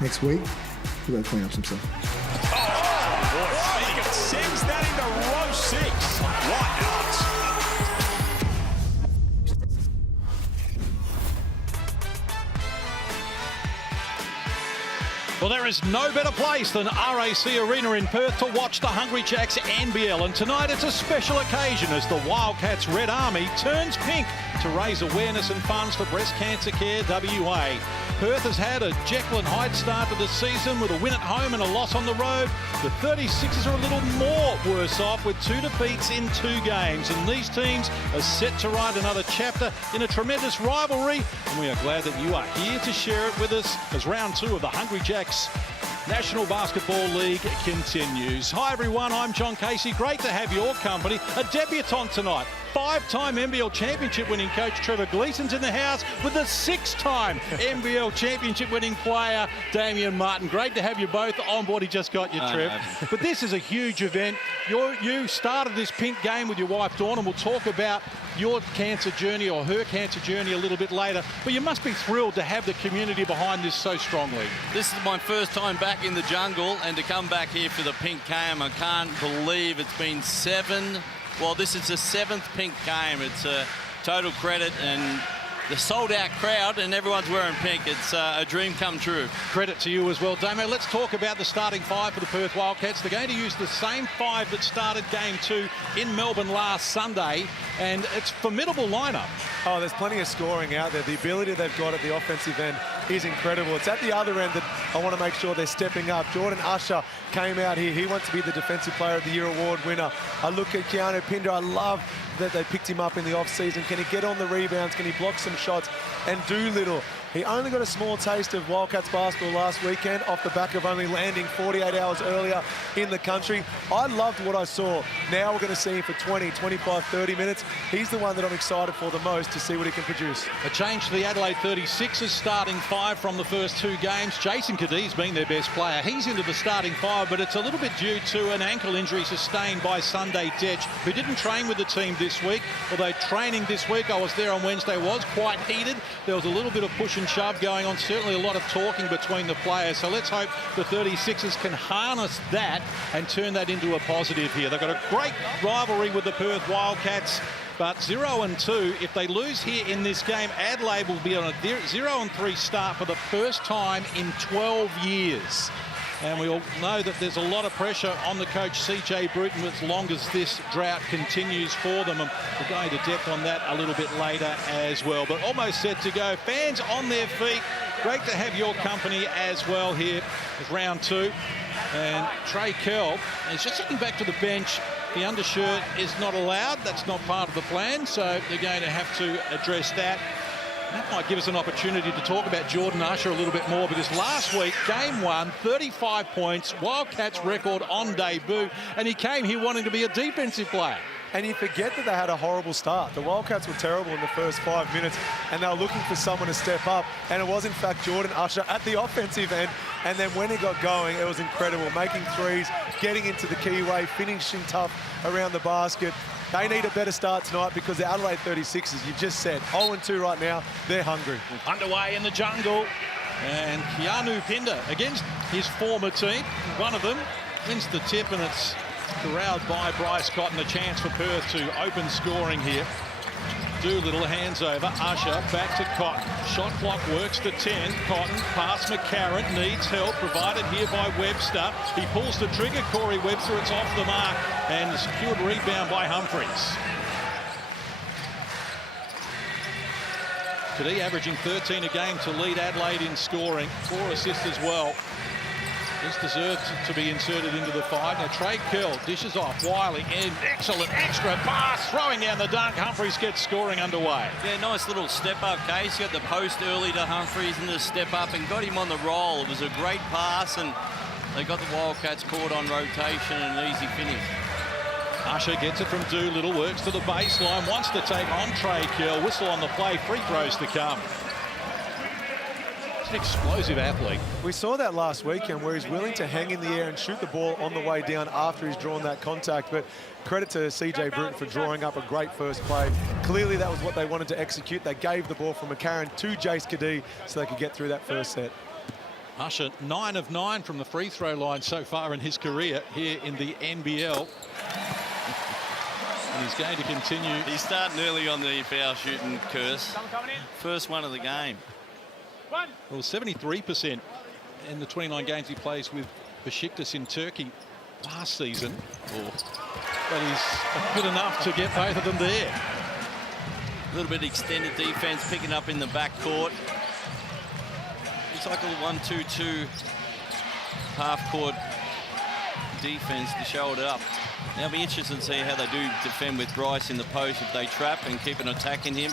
next week, we've got to clean up some stuff. Boy, sends that into row 6. Why not? Well, there is no better place than RAC Arena in Perth to watch the Hungry Jacks NBL. And tonight it's a special occasion as the Wildcats Red Army turns pink to raise awareness and funds for Breast Cancer Care WA. Perth has had a Jekyll and Hyde start to the season with a win at home and a loss on the road. The 36ers are a little more worse off with 2 defeats in 2 games. And these teams are set to write another chapter in a tremendous rivalry. And we are glad that you are here to share it with us as round 2 of the Hungry Jacks National Basketball League continues. Hi everyone, I'm John Casey. Great to have your company. A debutant tonight. 5-time NBL Championship winning coach Trevor Gleason's in the house with the 6-time NBL Championship winning player Damian Martin. Great to have you both on board. He just got you, Trev. But this is a huge event. You started this pink game with your wife Dawn, and we'll talk about your cancer journey or her cancer journey a little bit later. But you must be thrilled to have the community behind this so strongly. This is my first time back in the jungle, and to come back here for the pink game, I can't believe it's been 7. Well, this is the 7th pink game. It's a total credit, and the sold-out crowd, and everyone's wearing pink. It's a dream come true. Credit to you as well, Damo. Let's talk about the starting 5 for the Perth Wildcats. They're going to use the same 5 that started Game 2 in Melbourne last Sunday, and it's a formidable lineup. Oh, there's plenty of scoring out there. The ability they've got at the offensive end is incredible. It's at the other end that I want to make sure they're stepping up. Jordan Usher came out here. He wants to be the Defensive Player of the Year award winner. I look at Keanu Pinder. I love that they picked him up in the off-season. Can he get on the rebounds? Can he block some shots? And Doolittle, he only got a small taste of Wildcats basketball last weekend off the back of only landing 48 hours earlier in the country. I loved what I saw. Now we're going to see him for 20, 25, 30 minutes. He's the one that I'm excited for the most to see what he can produce. A change to the Adelaide 36ers starting 5 from the first 2 games. Jason Caddy's been their best player. He's into the starting 5, but it's a little bit due to an ankle injury sustained by Sunday Detch, who didn't train with the team this week. Although training this week, I was there on Wednesday, was quite heated. There was a little bit of push and shove going on, certainly a lot of talking between the players. So let's hope the 36ers can harness that and turn that into a positive here. They've got a great rivalry with the Perth Wildcats, but 0-2. If they lose here in this game, Adelaide will be on a 0-3 start for the first time in 12 years. And we all know that there's a lot of pressure on the coach, CJ Bruton, as long as this drought continues for them. And we're going to depth on that a little bit later as well. But almost set to go. Fans on their feet. Great to have your company as well here as round 2. And Trey Curl is just sitting back to the bench. The undershirt is not allowed. That's not part of the plan. So they're going to have to address that. That might give us an opportunity to talk about Jordan Usher a little bit more, because last week, Game 1, 35 points, Wildcats record on debut, and he came here wanting to be a defensive player. And you forget that they had a horrible start. The Wildcats were terrible in the first 5 minutes, and they were looking for someone to step up. And it was, in fact, Jordan Usher at the offensive end. And then when he got going, it was incredible. Making threes, getting into the keyway, finishing tough around the basket. They need a better start tonight because the Adelaide 36ers, you just said, 0-2 right now. They're hungry. Underway in the jungle. And Keanu Pinder against his former team. One of them wins the tip, and it's corralled by Bryce Cotton. A chance for Perth to open scoring here. Doolittle hands over. Usher back to Cotton. Shot clock works to 10. Cotton past McCarron. Needs help provided here by Webster. He pulls the trigger. Corey Webster. It's off the mark. And a secured rebound by Humphries. Today averaging 13 a game to lead Adelaide in scoring. 4 assists as well. He's deserved to be inserted into the 5. Now Trey Curl dishes off. Wiley, an excellent extra pass, throwing down the dunk. Humphries gets scoring underway. Yeah, nice little step-up case. Got the post early to Humphries and the step-up and got him on the roll. It was a great pass, and they got the Wildcats caught on rotation and an easy finish. Usher gets it from Doolittle, works to the baseline, wants to take on Trey Curl. Whistle on the play, free throws to come. An explosive athlete. We saw that last weekend where he's willing to hang in the air and shoot the ball on the way down after he's drawn that contact. But credit to CJ Bruton for drawing up a great first play. Clearly that was what they wanted to execute. They gave the ball from McCarron to Jace Caddy so they could get through that first set. Usher 9 of 9 from the free throw line so far in his career here in the NBL. And he's going to continue. He's starting early on the foul shooting curse. First one of the game. Well, 73% in the 29 games he plays with Besiktas in Turkey last season. But he's good enough to get both of them there. A little bit of extended defense picking up in the backcourt. It's like a 1-2-2 half-court defense to show it up. Now it'll be interesting to see how they do defend with Bryce in the post if they trap and keep an attack in him.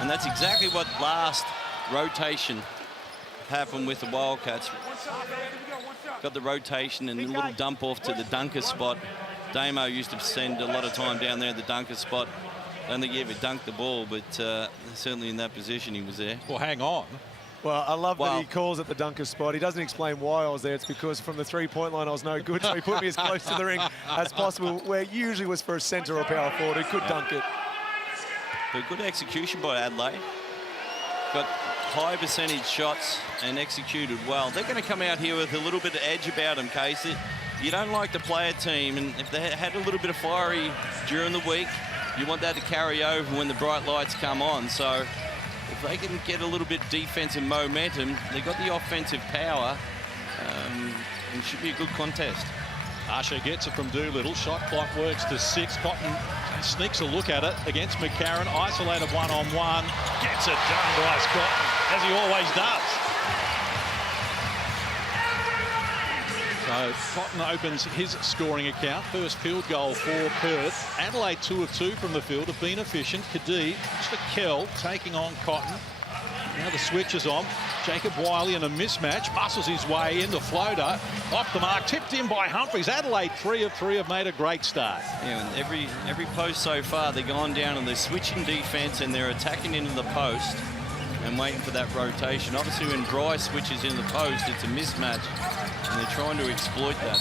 And that's exactly what last rotation happened with the Wildcats. Got the rotation and a little dump off to the dunker spot. Damo used to spend a lot of time down there at the dunker spot. I don't think he ever dunked the ball, but certainly in that position he was there. Well, hang on. Well, I love that he calls it the dunker spot. He doesn't explain why I was there. It's because from the three-point line I was no good, so he put me as close to the ring as possible, where it usually was for a centre or power forward who could dunk it. But good execution by Adelaide. Got high percentage shots and executed well. They're going to come out here with a little bit of edge about them, Casey. You don't like to play a team, and if they had a little bit of fiery during the week, you want that to carry over when the bright lights come on. So if they can get a little bit defensive momentum, they've got the offensive power. It should be a good contest. Usher gets it from Doolittle. Shot clock works to 6. Cotton sneaks a look at it against McCarron. Isolated one-on-one. Gets it done, Bryce Cotton, as he always does. So Cotton opens his scoring account. First field goal for Perth. Adelaide 2 of 2 from the field, have been efficient. Kadee to Kell taking on Cotton. Now the switch is on. Jacob Wiley in a mismatch. Muscles his way in the floater. Off the mark. Tipped in by Humphries. Adelaide 3 of 3 have made a great start. Yeah, and every post so far, they've gone down and they're switching defense and they're attacking into the post and waiting for that rotation. Obviously, when Bryce switches in the post, it's a mismatch, and they're trying to exploit that.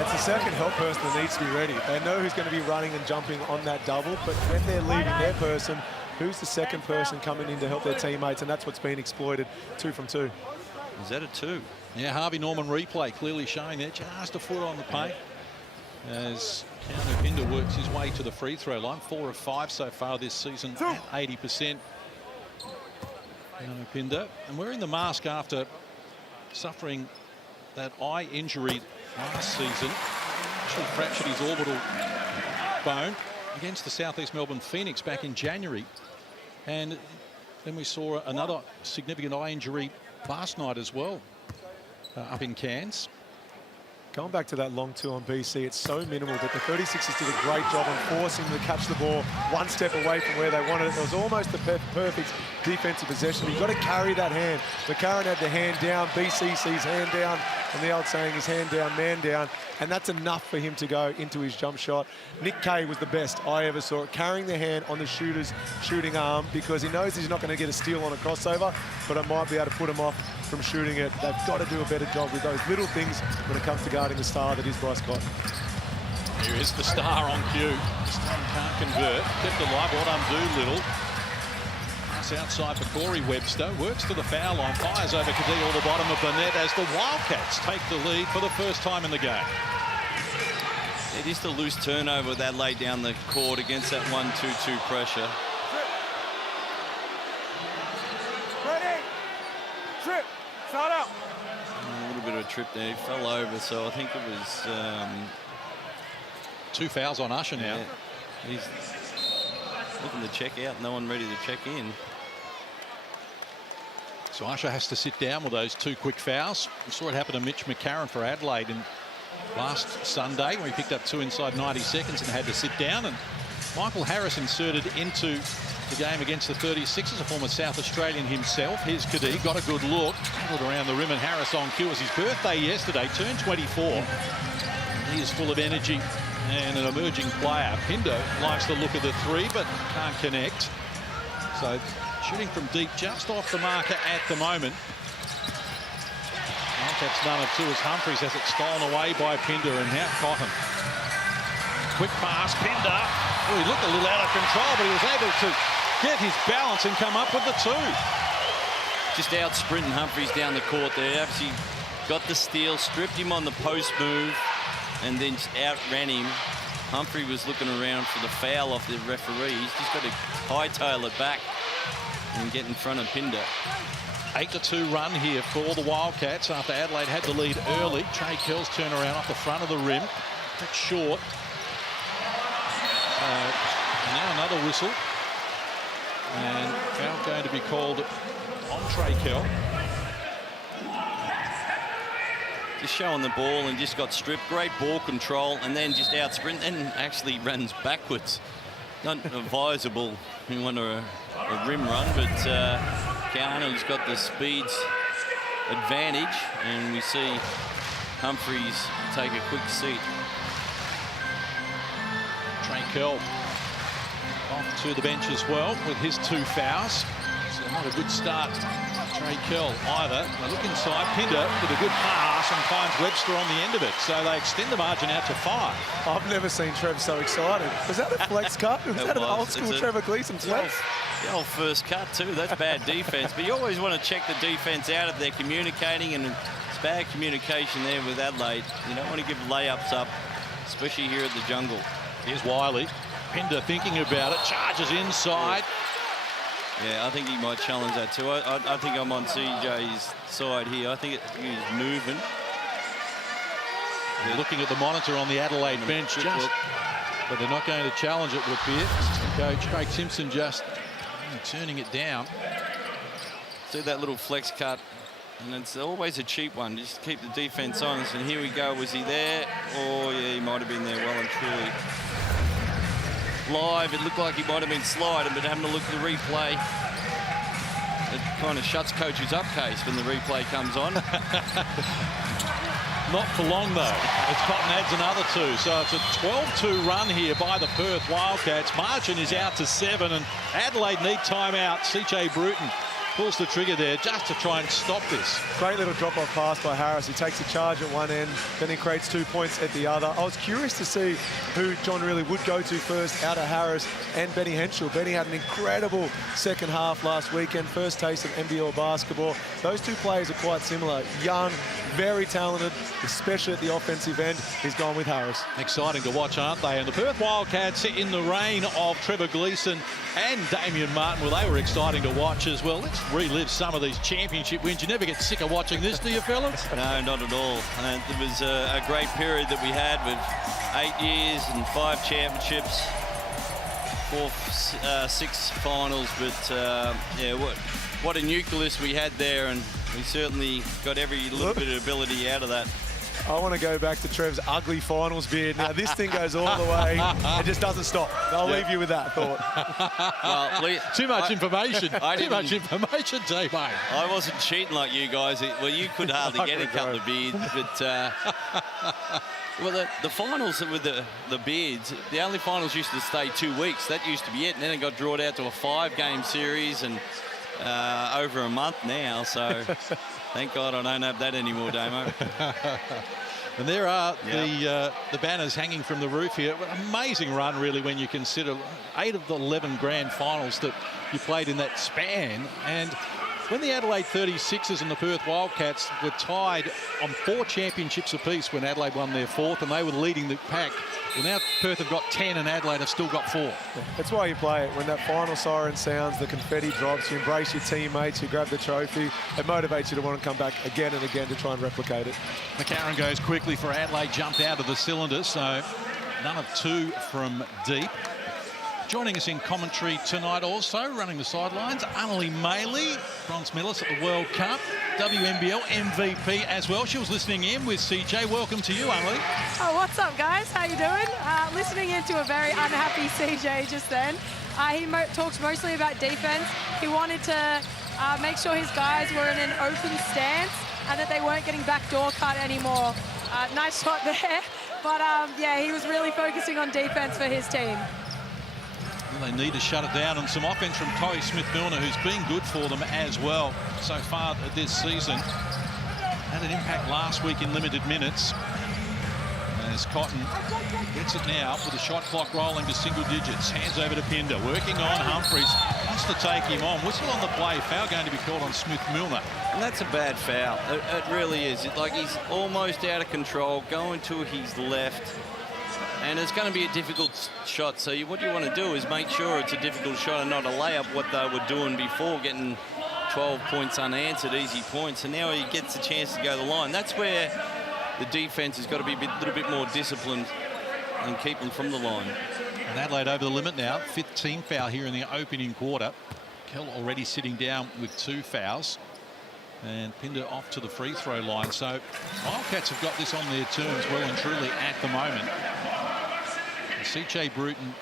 It's the second help person that needs to be ready. They know who's going to be running and jumping on that double, but when they're leaving their person, who's the second person coming in to help their teammates? And that's what's been exploited. 2 from 2. Is that a 2? Yeah, Harvey Norman replay clearly showing there just a foot on the paint as Keanu Pinder works his way to the free throw line. 4 of 5 so far this season at 80%. Keanu Pinder, and wearing the mask after suffering that eye injury last season. Actually fractured his orbital bone against the Southeast Melbourne Phoenix back in January. And then we saw another significant eye injury last night as well, up in Cairns. Going back to that long 2 on BC, it's so minimal that the 36ers did a great job on forcing them to catch the ball one step away from where they wanted it. It was almost the perfect defensive possession. You've got to carry that hand. McCarron had the hand down, BC sees hand down, and the old saying is hand down, man down, and that's enough for him to go into his jump shot. Nick Kay was the best I ever saw, carrying the hand on the shooter's shooting arm, because he knows he's not going to get a steal on a crossover, but it might be able to put him off from shooting it. They've got to do a better job with those little things when it comes to guarding the star that is Bryce Cotton. Here is the star on cue. This time can't convert. Kept alive. Well done, Doolittle. Pass outside for Corey Webster. Works to the foul line. Fires over Kadee, all the bottom of the net as the Wildcats take the lead for the first time in the game. It is the loose turnover with Adelaide down the court against that 1-2-2 pressure. Ready. Trip. Start out. A little bit of a trip there. He fell over, so I think it was... 2 fouls on Usher now. Yeah. He's looking to check out. No one ready to check in. So Usher has to sit down with those 2 quick fouls. We saw it happen to Mitch McCarron for Adelaide last Sunday, where he picked up 2 inside 90 seconds and had to sit down. And Michael Harris inserted into the game against the 36ers, a former South Australian himself. Here's Kadee, got a good look, handled around the rim, and Harris on cue. It was his birthday yesterday, turned 24. He is full of energy and an emerging player. Pinder likes the look of the 3, but can't connect. So shooting from deep, just off the marker at the moment. Wildcats none of 2 as Humphries has it stolen away by Pinder, and now Cotton. Quick pass, Pinder. Oh, he looked a little out of control, but he was able to get his balance and come up with the 2. just out sprinting Humphries down the court there. Actually got the steal, stripped him on the post move, and then just outran him. Humphrey was looking around for the foul off the referee. He's just got to hightail it back and get in front of Pinder. 8-2 run here for the Wildcats after Adelaide had the lead early. Trey Kell's turnaround off the front of the rim. That's short. Now another whistle. And foul going to be called on Trey Kell. Just showing the ball and just got stripped. Great ball control and then just out sprint and actually runs backwards. Not advisable. We want a rim run, but Keanu's got the speeds advantage, and we see Humphries take a quick seat. Trey Kell off to the bench as well with his 2 fouls. So not a good start, Trey Kell either. They look inside. Pinder with a good pass and finds Webster on the end of it. So they extend the margin out to 5. I've never seen Trev so excited. Was that a flex cut? Was that an old school Trevor Gleeson flex? The old first cut too. That's bad defense. But you always want to check the defense out if they're communicating, and it's bad communication there with Adelaide. You don't want to give layups up, especially here at the Jungle. Here's Wiley. Pinder thinking about it, charges inside. Yeah, I think he might challenge that too. I think I'm on CJ's side here. I think he's moving. They're looking at the monitor on the Adelaide bench, but they're not going to challenge it, would appear. Assistant coach Craig Simpson just turning it down. See that little flex cut, and it's always a cheap one. Just keep the defense honest. And here we go. Was he there? Oh, yeah, he might have been there well and truly. Live, it looked like he might have been sliding, but having a look at the replay, it kind of shuts coaches up case when the replay comes on. Not for long, though, as Cotton adds another 2. So it's a 12-2 run here by the Perth Wildcats. Margin is out to 7, and Adelaide need timeout. CJ Bruton pulls the trigger there just to try and stop this. Great little drop-off pass by Harris. He takes a charge at one end, then he creates 2 points at the other. I was curious to see who John really would go to first out of Harris and Benny Henschel. Benny had an incredible second half last weekend, first taste of NBL basketball. Those 2 players are quite similar. Young, very talented, especially at the offensive end. He's gone with Harris. Exciting to watch, aren't they? And the Perth Wildcats in the reign of Trevor Gleeson and Damian Martin. Well, they were exciting to watch as well. Let's relive some of these championship wins. You never get sick of watching this, do you, fellas? No, not at all. It was a great period that we had with 8 years and 5 championships, 6 finals. But yeah, what a nucleus we had there, and we certainly got every little bit of ability out of that. I want to go back to Trev's ugly finals beard. Now, this thing goes all the way. It just doesn't stop. I'll leave you with that thought. Well, too much information. Too much information, T-Mate. I wasn't cheating like you guys. Well, you could hardly get a couple of beards. But, well, the finals with the beards, the only finals used to stay 2 weeks. That used to be it. And then it got drawn out to a 5-game series and over a month now. So thank God I don't have that anymore, Damo. And there are the banners hanging from the roof here. Amazing run, really, when you consider 8 of the 11 grand finals that you played in that span. And when the Adelaide 36ers and the Perth Wildcats were tied on 4 championships apiece when Adelaide won their 4th, and they were leading the pack. Well, now Perth have got 10 and Adelaide have still got 4. That's why you play it. When that final siren sounds, the confetti drops, you embrace your teammates, you grab the trophy. It motivates you to want to come back again and again to try and replicate it. McCarron goes quickly for Adelaide, jumped out of the cylinder, so none of 2 from deep. Joining us in commentary tonight also, running the sidelines, Annalie Maley, bronze medalist at the World Cup, WNBL MVP as well. She was listening in with CJ. Welcome to you, Annalie. Oh, what's up, guys? How you doing? Listening into a very unhappy CJ just then. He talks mostly about defense. He wanted to make sure his guys were in an open stance and that they weren't getting backdoor cut anymore. Nice shot there. But, yeah, he was really focusing on defense for his team. Well, they need to shut it down, and some offense from Corey Smith-Milner, who's been good for them as well so far this season. Had an impact last week in limited minutes. As Cotton gets it now with the shot clock rolling to single digits. Hands over to Pinder, working on Humphries. Wants to take him on. Whistle on the play. Foul going to be called on Smith-Milner. And that's a bad foul. It really is. Like, he's almost out of control, going to his left. And it's going to be a difficult shot. So what you want to do is make sure it's a difficult shot and not a layup, what they were doing before, getting 12 points unanswered, easy points. And now he gets a chance to go to the line. That's where the defense has got to be a little bit more disciplined and keep them from the line. And Adelaide over the limit now. 5th team foul here in the opening quarter. Kell already sitting down with 2 fouls. And Pinder off to the free throw line. So Wildcats have got this on their terms well and truly at the moment. CJ Bruton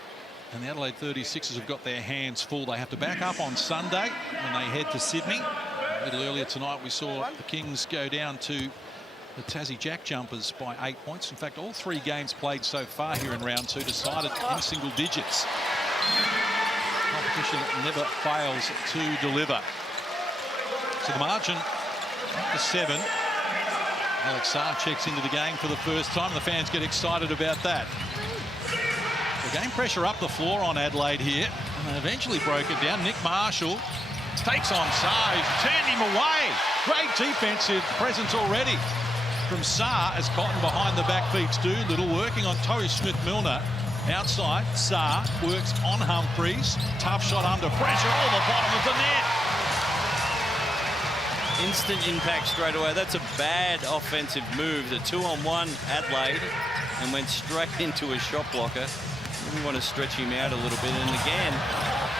and the Adelaide 36ers have got their hands full. They have to back up on Sunday when they head to Sydney. A little earlier tonight we saw the Kings go down to the Tassie Jack Jumpers by 8 points. In fact, all 3 games played so far here in round 2 decided in single digits. Competition never fails to deliver. So the margin to 7. Alex Sarr checks into the game for the first time. The fans get excited about that. The game pressure up the floor on Adelaide here. And they eventually broke it down. Nick Marshall takes on Sarr, who's turned him away. Great defensive presence already from Sarr as Cotton behind the back beats Doolittle, working on Torrey Smith-Milner. Outside, Sarr works on Humphries. Tough shot under pressure, all the bottom of the net. Instant impact straight away. That's a bad offensive move. The 2-on-1 Adelaide and went straight into a shot blocker. We want to stretch him out a little bit. And again,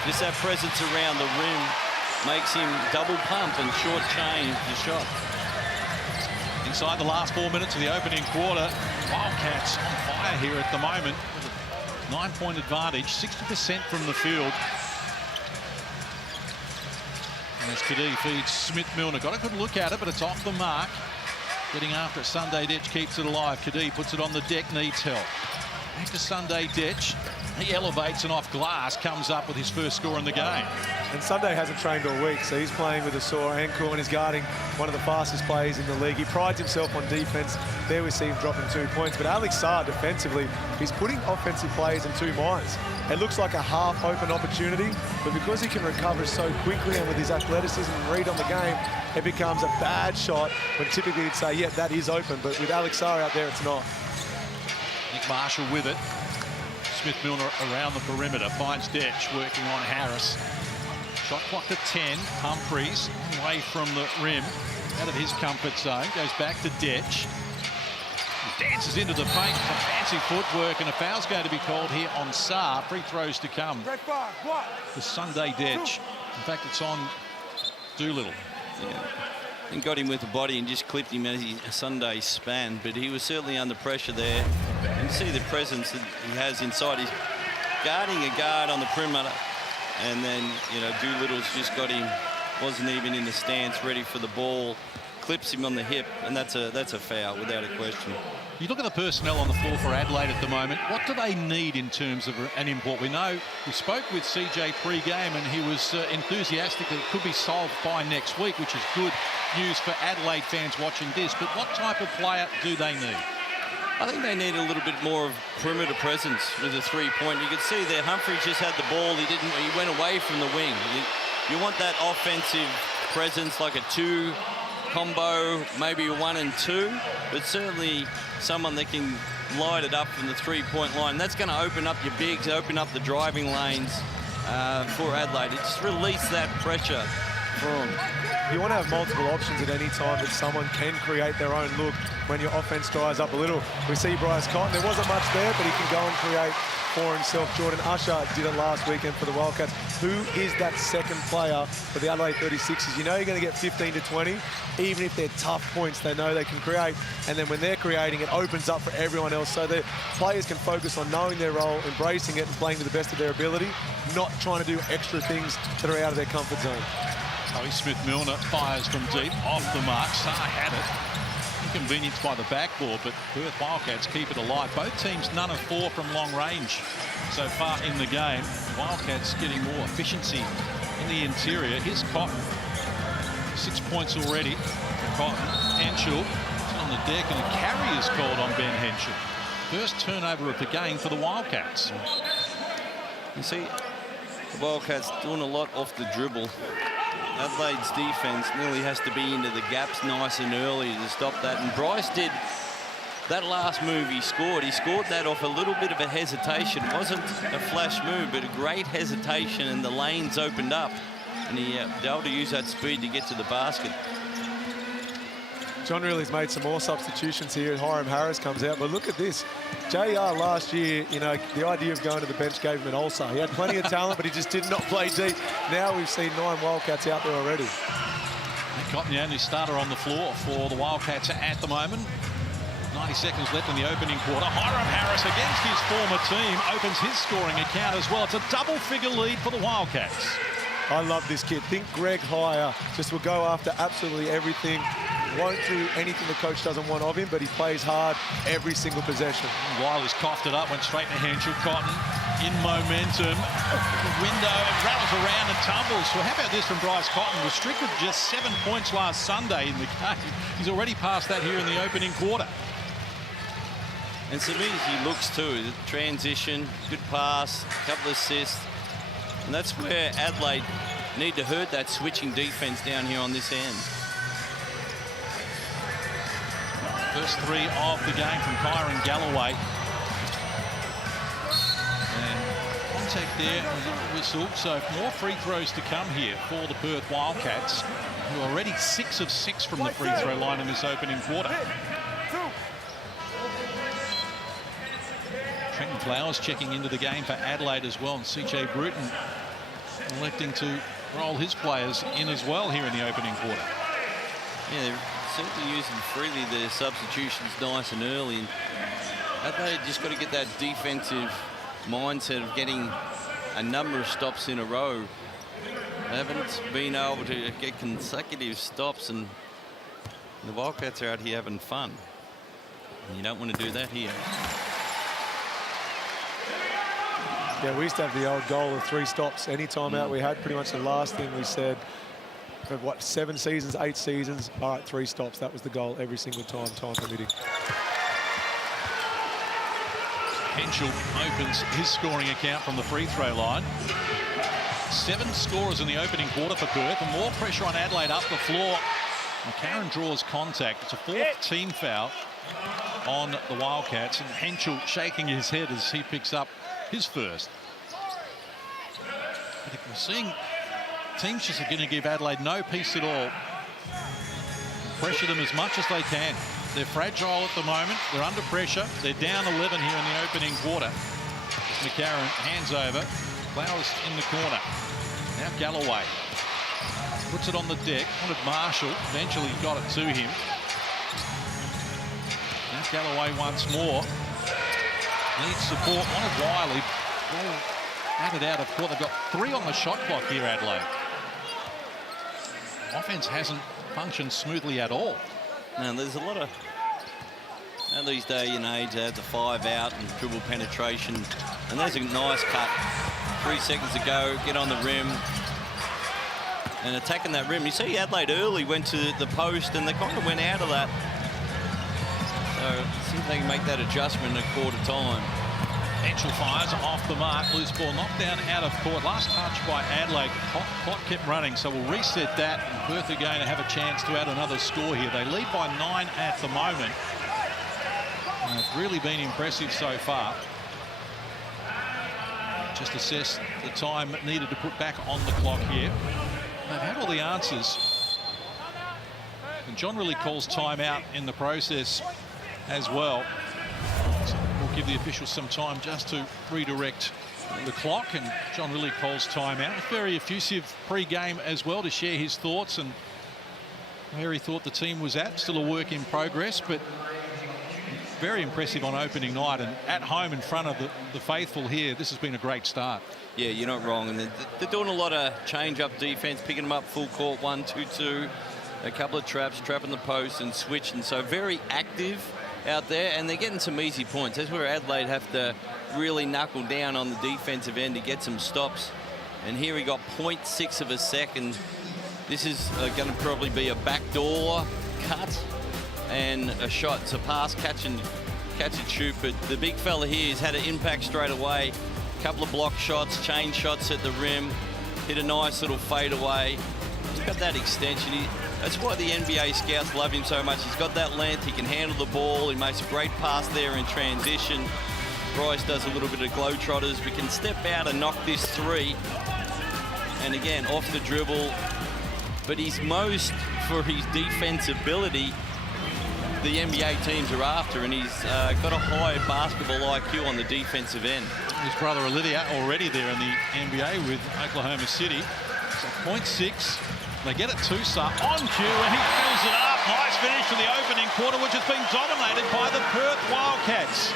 just that presence around the rim makes him double pump and short chain the shot. Inside the last 4 minutes of the opening quarter, Wildcats on fire here at the moment with a 9-point advantage, 60% from the field. And as Kadee feeds Smith-Milner, got a good look at it, but it's off the mark. Getting after it, Sunday Detch keeps it alive. Kadee puts it on the deck, needs help. Back to Sunday Detch. He elevates and off glass comes up with his first score in the game. And Sunday hasn't trained all week, so he's playing with a sore ankle and he's guarding one of the fastest players in the league. He prides himself on defense. There we see him dropping 2 points. But Alex Sarr defensively, he's putting offensive players in 2 minds. It looks like a half-open opportunity, but because he can recover so quickly and with his athleticism and read on the game, it becomes a bad shot when typically you'd say, yeah, that is open. But with Alex Sarr out there, it's not. Nick Marshall with it. Smith-Milner around the perimeter, finds Detch working on Harris. Shot clock to 10. Humphries away from the rim, out of his comfort zone, goes back to Detch. He dances into the paint, some fancy footwork, and a foul's going to be called here on Sarr. Free throws to come for Sunday Detch. In fact, it's on Doolittle. Yeah. And got him with the body and just clipped him as he Sunday span, but he was certainly under pressure there. And you see the presence that he has inside. He's guarding a guard on the perimeter, and then, you know, Doolittle's just got him, wasn't even in the stance, ready for the ball, clips him on the hip, and that's a foul without a question. You look at the personnel on the floor for Adelaide at the moment. What do they need in terms of an import? We know we spoke with CJ pre-game and he was enthusiastic that it could be solved by next week, which is good news for Adelaide fans watching this. But what type of player do they need? I think they need a little bit more of perimeter presence with a 3-point. You could see there Humphries just had the ball. He went away from the wing. You want that offensive presence, like a 2 combo, maybe a 1 and 2, but certainly someone that can light it up from the 3-point line. That's going to open up your bigs, open up the driving lanes for Adelaide. It just release that pressure for them. You want to have multiple options at any time that someone can create their own look when your offense dries up a little. We see Bryce Cotton. There wasn't much there, but he can go and create for himself. Jordan Usher did it last weekend for the Wildcats. Who is that second player for the Adelaide 36ers? You know you're going to get 15 to 20. Even if they're tough points, they know they can create. And then when they're creating, it opens up for everyone else. So the players can focus on knowing their role, embracing it, and playing to the best of their ability, not trying to do extra things that are out of their comfort zone. Chloe Smith-Milner fires from deep, off the mark. Sarr had it. Inconvenienced by the backboard, but Perth Wildcats keep it alive. Both teams none of 4 from long range so far in the game. Wildcats getting more efficiency in the interior. Here's Cotton. 6 points already for Cotton. Henschel is on the deck, and a carry is called on Ben Henschel. First turnover of the game for the Wildcats. You see, the Wildcats doing a lot off the dribble. Adelaide's defense nearly has to be into the gaps nice and early to stop that. And Bryce did that last move he scored. He scored that off a little bit of a hesitation. It wasn't a flash move, but a great hesitation, and the lanes opened up. And he was able to use that speed to get to the basket. John Riley's made some more substitutions here. Hiram Harris comes out, but look at this. JR last year, you know, the idea of going to the bench gave him an ulcer. He had plenty of talent, but he just did not play deep. Now we've seen 9 Wildcats out there already. Cotton, the only starter on the floor for the Wildcats at the moment. 90 seconds left in the opening quarter. Hiram Harris against his former team opens his scoring account as well. It's a double-figure lead for the Wildcats. I love this kid. Think Greg Hire. Just will go after absolutely everything. Won't do anything the coach doesn't want of him, but he plays hard every single possession. Wiley's coughed it up, went straight to Henschel. Cotton in momentum. Window, it rattles around and tumbles. So how about this from Bryce Cotton? Restricted just 7 points last Sunday in the game. He's already passed that here in the opening quarter. And to me, he looks too. The transition, good pass, couple of assists. And that's where Adelaide need to hurt that switching defense down here on this end. First 3 of the game from Kyron Galloway. And contact there, a whistle. So more free throws to come here for the Perth Wildcats, who are already 6 of 6 from the free throw line in this opening quarter. Trenton Flowers checking into the game for Adelaide as well, and CJ Bruton electing to roll his players in as well here in the opening quarter. Yeah, they're certainly using freely their substitutions nice and early. And Adelaide just got to get that defensive mindset of getting a number of stops in a row. They haven't been able to get consecutive stops, and the Wildcats are out here having fun. And you don't want to do that here. Yeah, we used to have the old goal of 3 stops any time out we had. Pretty much the last thing we said for what, 7 seasons, 8 seasons. All right, 3 stops. That was the goal every single time permitting. Henschel opens his scoring account from the free throw line. 7 scorers in the opening quarter for Perth, and more pressure on Adelaide up the floor. McCarron draws contact. It's a 4th team foul on the Wildcats, and Henschel shaking his head as he picks up his first. I think we're seeing teams just are going to give Adelaide no peace at all. Pressure them as much as they can. They're fragile at the moment. They're under pressure. They're down 11 here in the opening quarter. McCarron hands over. Flowers in the corner. Now Galloway puts it on the deck. Wanted Marshall. Eventually got it to him. Now Galloway once more. Needs support. Wanted Wiley. Ball batted out of court. They've got 3 on the shot clock here, Adelaide. Offense hasn't functioned smoothly at all. Now, there's a lot of, in these day and age, they have the 5 out and dribble penetration. And there's a nice cut. 3 seconds to go, get on the rim. And attacking that rim. You see Adelaide early went to the post, and they kind of went out of that. So, see if they can make that adjustment in a quarter time. Henschel fires off the mark. Loose ball knocked down out of court. Last touch by Adelaide. Clock kept running, so we'll reset that. And Perth are going to have a chance to add another score here. They lead by 9 at the moment. And it's really been impressive so far. Just assess the time needed to put back on the clock here. They've had all the answers. And John really calls timeout in the process as well. So we'll give the officials some time just to redirect the clock, and John really calls timeout. Very effusive pre-game as well to share his thoughts and where he thought the team was at. Still a work in progress, but very impressive on opening night, and at home in front of the faithful here. This has been a great start. Yeah, you're not wrong, and they're doing a lot of change-up defense, picking them up full court, 1-2-2, a couple of traps, trapping the post and switching. So very active out there, and they're getting some easy points. That's where Adelaide have to really knuckle down on the defensive end to get some stops. And here he got 0.6 of a second. This is going to probably be a backdoor cut and a shot. It's a pass catch and catch and shoot, but the big fella here has had an impact straight away. A couple of block shots, chain shots at the rim, hit a nice little fadeaway. He's got that extension. That's why the NBA scouts love him so much. He's got that length, he can handle the ball, he makes a great pass there in transition. Bryce does a little bit of globetrotters. We can step out and knock this three. And again, off the dribble. But he's most, for his defense ability, the NBA teams are after, and he's got a high basketball IQ on the defensive end. His brother Olivia already there in the NBA with Oklahoma City. So 0.6. They get it to Sa on cue, and he fills it up. Nice finish in the opening quarter, which has been dominated by the Perth Wildcats.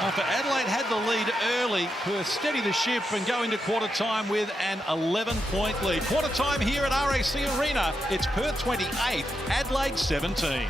After Adelaide had the lead early, Perth steady the ship and go into quarter time with an 11-point lead. Quarter time here at RAC Arena. It's Perth 28, Adelaide 17.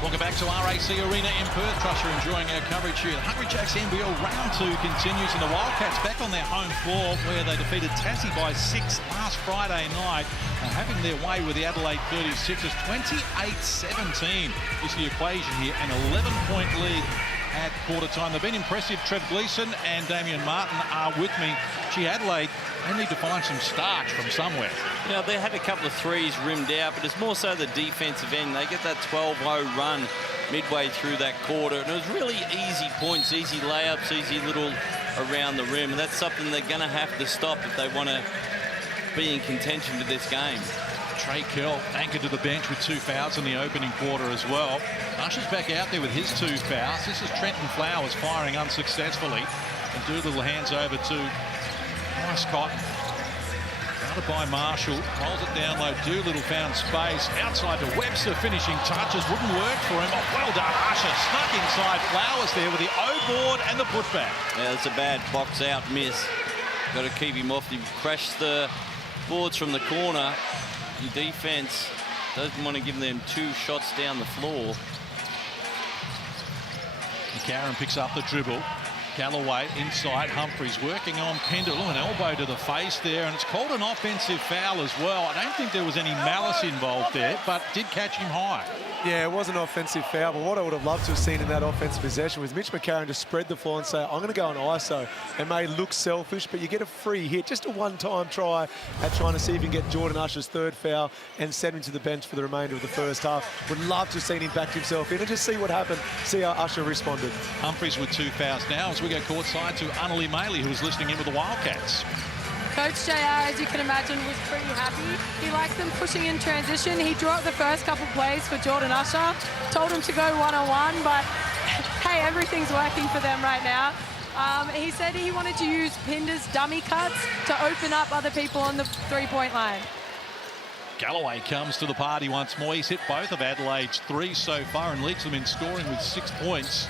Welcome back to RAC Arena in Perth. Trust you're enjoying our coverage here. The Hungry Jacks NBL Round 2 continues, and the Wildcats back on their home floor where they defeated Tassie by 6 last Friday night, having their way with the Adelaide 36ers. 28-17 is the equation here, an 11-point lead at quarter time. They've been impressive. Trev Gleeson and Damian Martin are with me. Gee, Adelaide, they need to find some starch from somewhere. You know, they had a couple of threes rimmed out, but it's more so the defensive end. They get that 12-0 run midway through that quarter, and it was really easy points, easy layups, easy little around the rim, and that's something they're going to have to stop if they want to be in contention with this game. Trey Kell anchored to the bench with 2 fouls in the opening quarter as well. Usher's back out there with his 2 fouls. This is Trenton Flowers firing unsuccessfully. And Doolittle hands over to Bryce Cotton. Guarded by Marshall. Rolls it down low. Doolittle found space. Outside to Webster. Finishing touches. Wouldn't work for him. Oh, well done, Usher. Snuck inside. Flowers there with the O-board and the putback. Yeah, that's a bad box out miss. Got to keep him off. He crashed the boards from the corner. Your defense doesn't want to give them 2 shots down the floor. McCarron picks up the dribble. Galloway inside. Humphries working on Pinder. An elbow to the face there, and it's called an offensive foul as well. I don't think there was any malice involved there, but did catch him high. Yeah, it was an offensive foul, but what I would have loved to have seen in that offensive possession was Mitch McCarron to spread the floor and say, I'm going to go on ISO. It may look selfish, but you get a free hit, just a one-time try at trying to see if you can get Jordan Usher's third foul and send him to the bench for the remainder of the first half. Would love to have seen him back himself in and just see what happened, see how Usher responded. Humphries with 2 fouls now as we go courtside to Anneli Maley, who's listening in with the Wildcats. Coach JR, as you can imagine, was pretty happy. He likes them pushing in transition. He drew up the first couple plays for Jordan Usher, told him to go one-on-one, but hey, everything's working for them right now. He said he wanted to use Pinder's dummy cuts to open up other people on the three-point line. Galloway comes to the party once more. He's hit both of Adelaide's 3 so far and leads them in scoring with 6 points.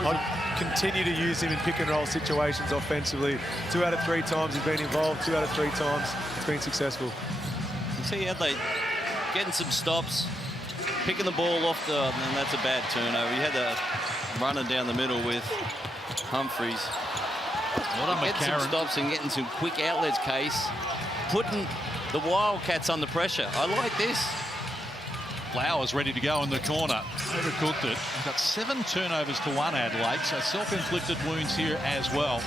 I'd continue to use him in pick and roll situations offensively. 2 out of 3 times he's been involved, 2 out of 3 times it's been successful. You see Adelaide getting some stops, picking the ball off the, and that's a bad turnover. You had a runner down the middle with Humphries. Getting some stops and getting some quick outlets, Case. Putting the Wildcats under pressure. I like this. Flowers ready to go in the corner. Overcooked it. They've got 7 turnovers to 1, Adelaide, so self-inflicted wounds here as well.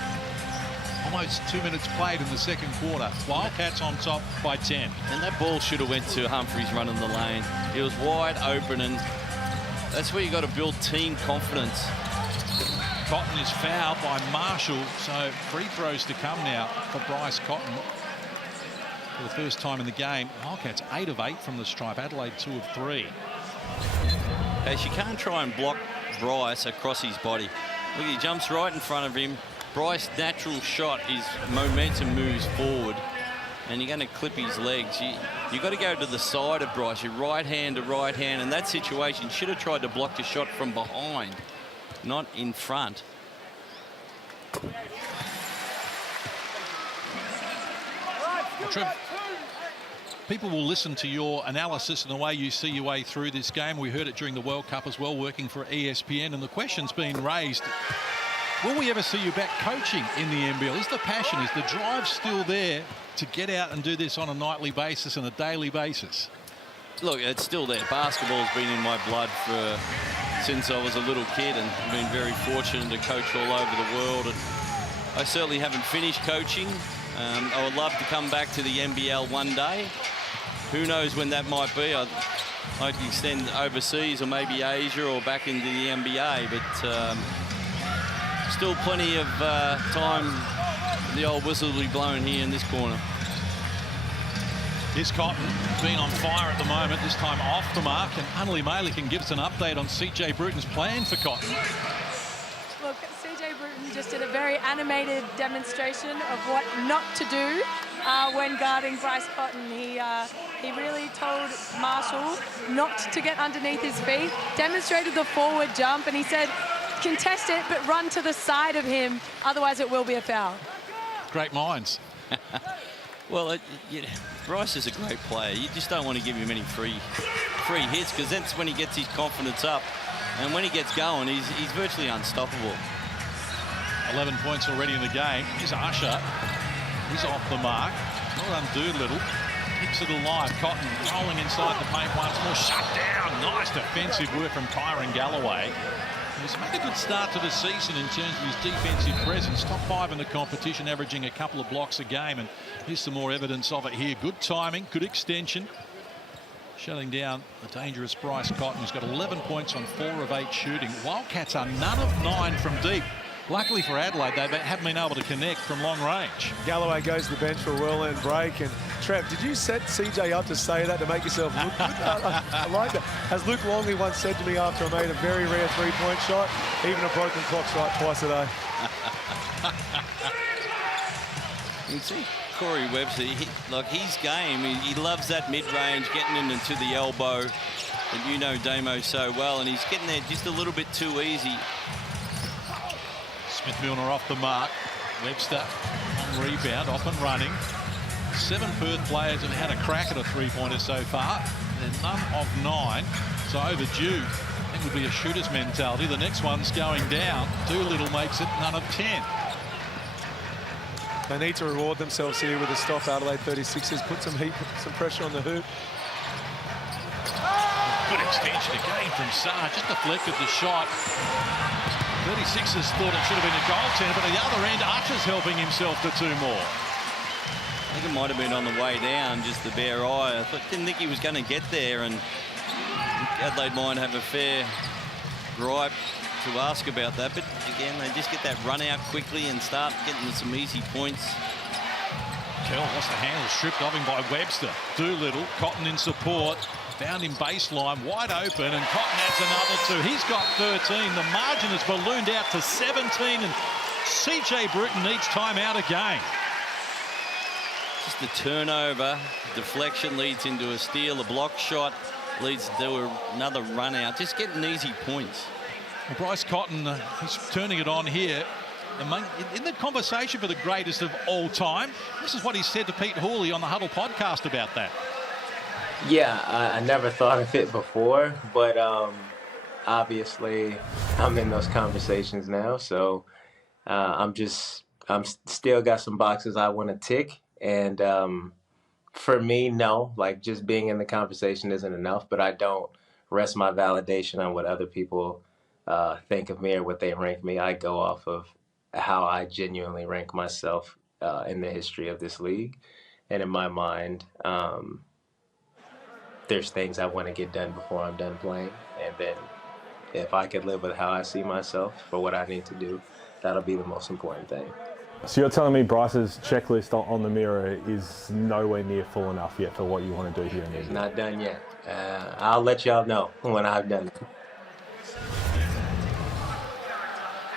Almost 2 minutes played in the second quarter. Wildcats on top by 10. And that ball should have went to Humphries running the lane. It was wide open, and that's where you got to build team confidence. Cotton is fouled by Marshall, so free throws to come now for Bryce Cotton. For the first time in the game, Wildcats 8 of 8 from the stripe. Adelaide 2 of 3. As you can't try and block Bryce across his body. Look, he jumps right in front of him. Bryce's natural shot, his momentum moves forward, and you're going to clip his legs. You got to go to the side of Bryce, your right hand to right hand. In that situation, you should have tried to block the shot from behind, not in front. Trev, people will listen to your analysis and the way you see your way through this game. We heard it during the World Cup as well, working for ESPN, and the question's been raised. Will we ever see you back coaching in the NBL? Is the passion, is the drive still there to get out and do this on a nightly basis and a daily basis? Look, it's still there. Basketball's been in my blood since I was a little kid, and I've been very fortunate to coach all over the world. And I certainly haven't finished coaching. I would love to come back to the NBL one day. Who knows when that might be. I'd like to extend overseas or maybe Asia or back into the NBA, but still plenty of time the old whistle will be blown here in this corner. Here's Cotton, being on fire at the moment, this time off the mark, and Anneli Maley can give us an update on CJ Bruton's plan for Cotton. Look, CJ Bruton just did a very animated demonstration of what not to do when guarding Bryce Cotton. He really told Marshall not to get underneath his feet, demonstrated the forward jump, and he said, contest it, but run to the side of him, otherwise it will be a foul. Great minds. Well, Bryce is a great player. You just don't want to give him any free hits, because that's when he gets his confidence up. And when he gets going, he's virtually unstoppable. 11 points already in the game. Here's Usher. He's off the mark. Well done, Doolittle. Keeps it alive. Cotton rolling inside the paint once more. Shut down. Nice defensive work from Kyron Galloway. He's made a good start to the season in terms of his defensive presence. Top 5 in the competition, averaging a couple of blocks a game. And here's some more evidence of it here. Good timing, good extension. Shutting down the dangerous Bryce Cotton, who's got 11 points on 4 of 8 shooting. Wildcats are none of 9 from deep. Luckily for Adelaide, they haven't been able to connect from long range. Galloway goes to the bench for a well-earned break. And Trev, did you set CJ up to say that to make yourself look good? I like that. As Luke Longley once said to me after I made a very rare three-point shot, even a broken clock's right twice a day. You can see Corey Webster, like his game, he loves that mid-range, getting into the elbow. And you know Damo so well, and he's getting there just a little bit too easy. Smith-Milner off the mark. Webster on rebound, off and running. 7 Perth players have had a crack at a three-pointer so far. They're none of 9, so overdue. I think would be a shooter's mentality. The next one's going down. Doolittle makes it none of 10. They need to reward themselves here with a stop. Adelaide 36ers put some heat, some pressure on the hoop. Good extension again from Sarr. Just deflected the shot. 36ers thought it should have been a goaltender, but at the other end, Usher's helping himself to 2 more. I think it might have been on the way down, just the bare eye. Didn't think he was going to get there, and Adelaide might have a fair gripe to ask about that. But again, they just get that run out quickly and start getting some easy points. Kell lost the handle, stripped of him by Webster. Doolittle, Cotton in support. Found him baseline, wide open, and Cotton adds another 2. He's got 13. The margin has ballooned out to 17, and CJ Bruton needs time out again. Just the turnover, deflection leads into a steal, a block shot leads to another run out. Just getting easy points. Well, Bryce Cotton, he's turning it on here. In the conversation for the greatest of all time, this is what he said to Pete Hooley on the Huddle podcast about that. Yeah, I never thought of it before, but obviously I'm in those conversations now. So I'm still got some boxes I want to tick. And for me, no, like just being in the conversation isn't enough, but I don't rest my validation on what other people think of me or what they rank me. I go off of how I genuinely rank myself in the history of this league. And in my mind, there's things I want to get done before I'm done playing. And then if I could live with how I see myself for what I need to do, that'll be the most important thing. So you're telling me Bryce's checklist on the mirror is nowhere near full enough yet for what you want to do here in It's not done yet. I'll let y'all know when I've done it.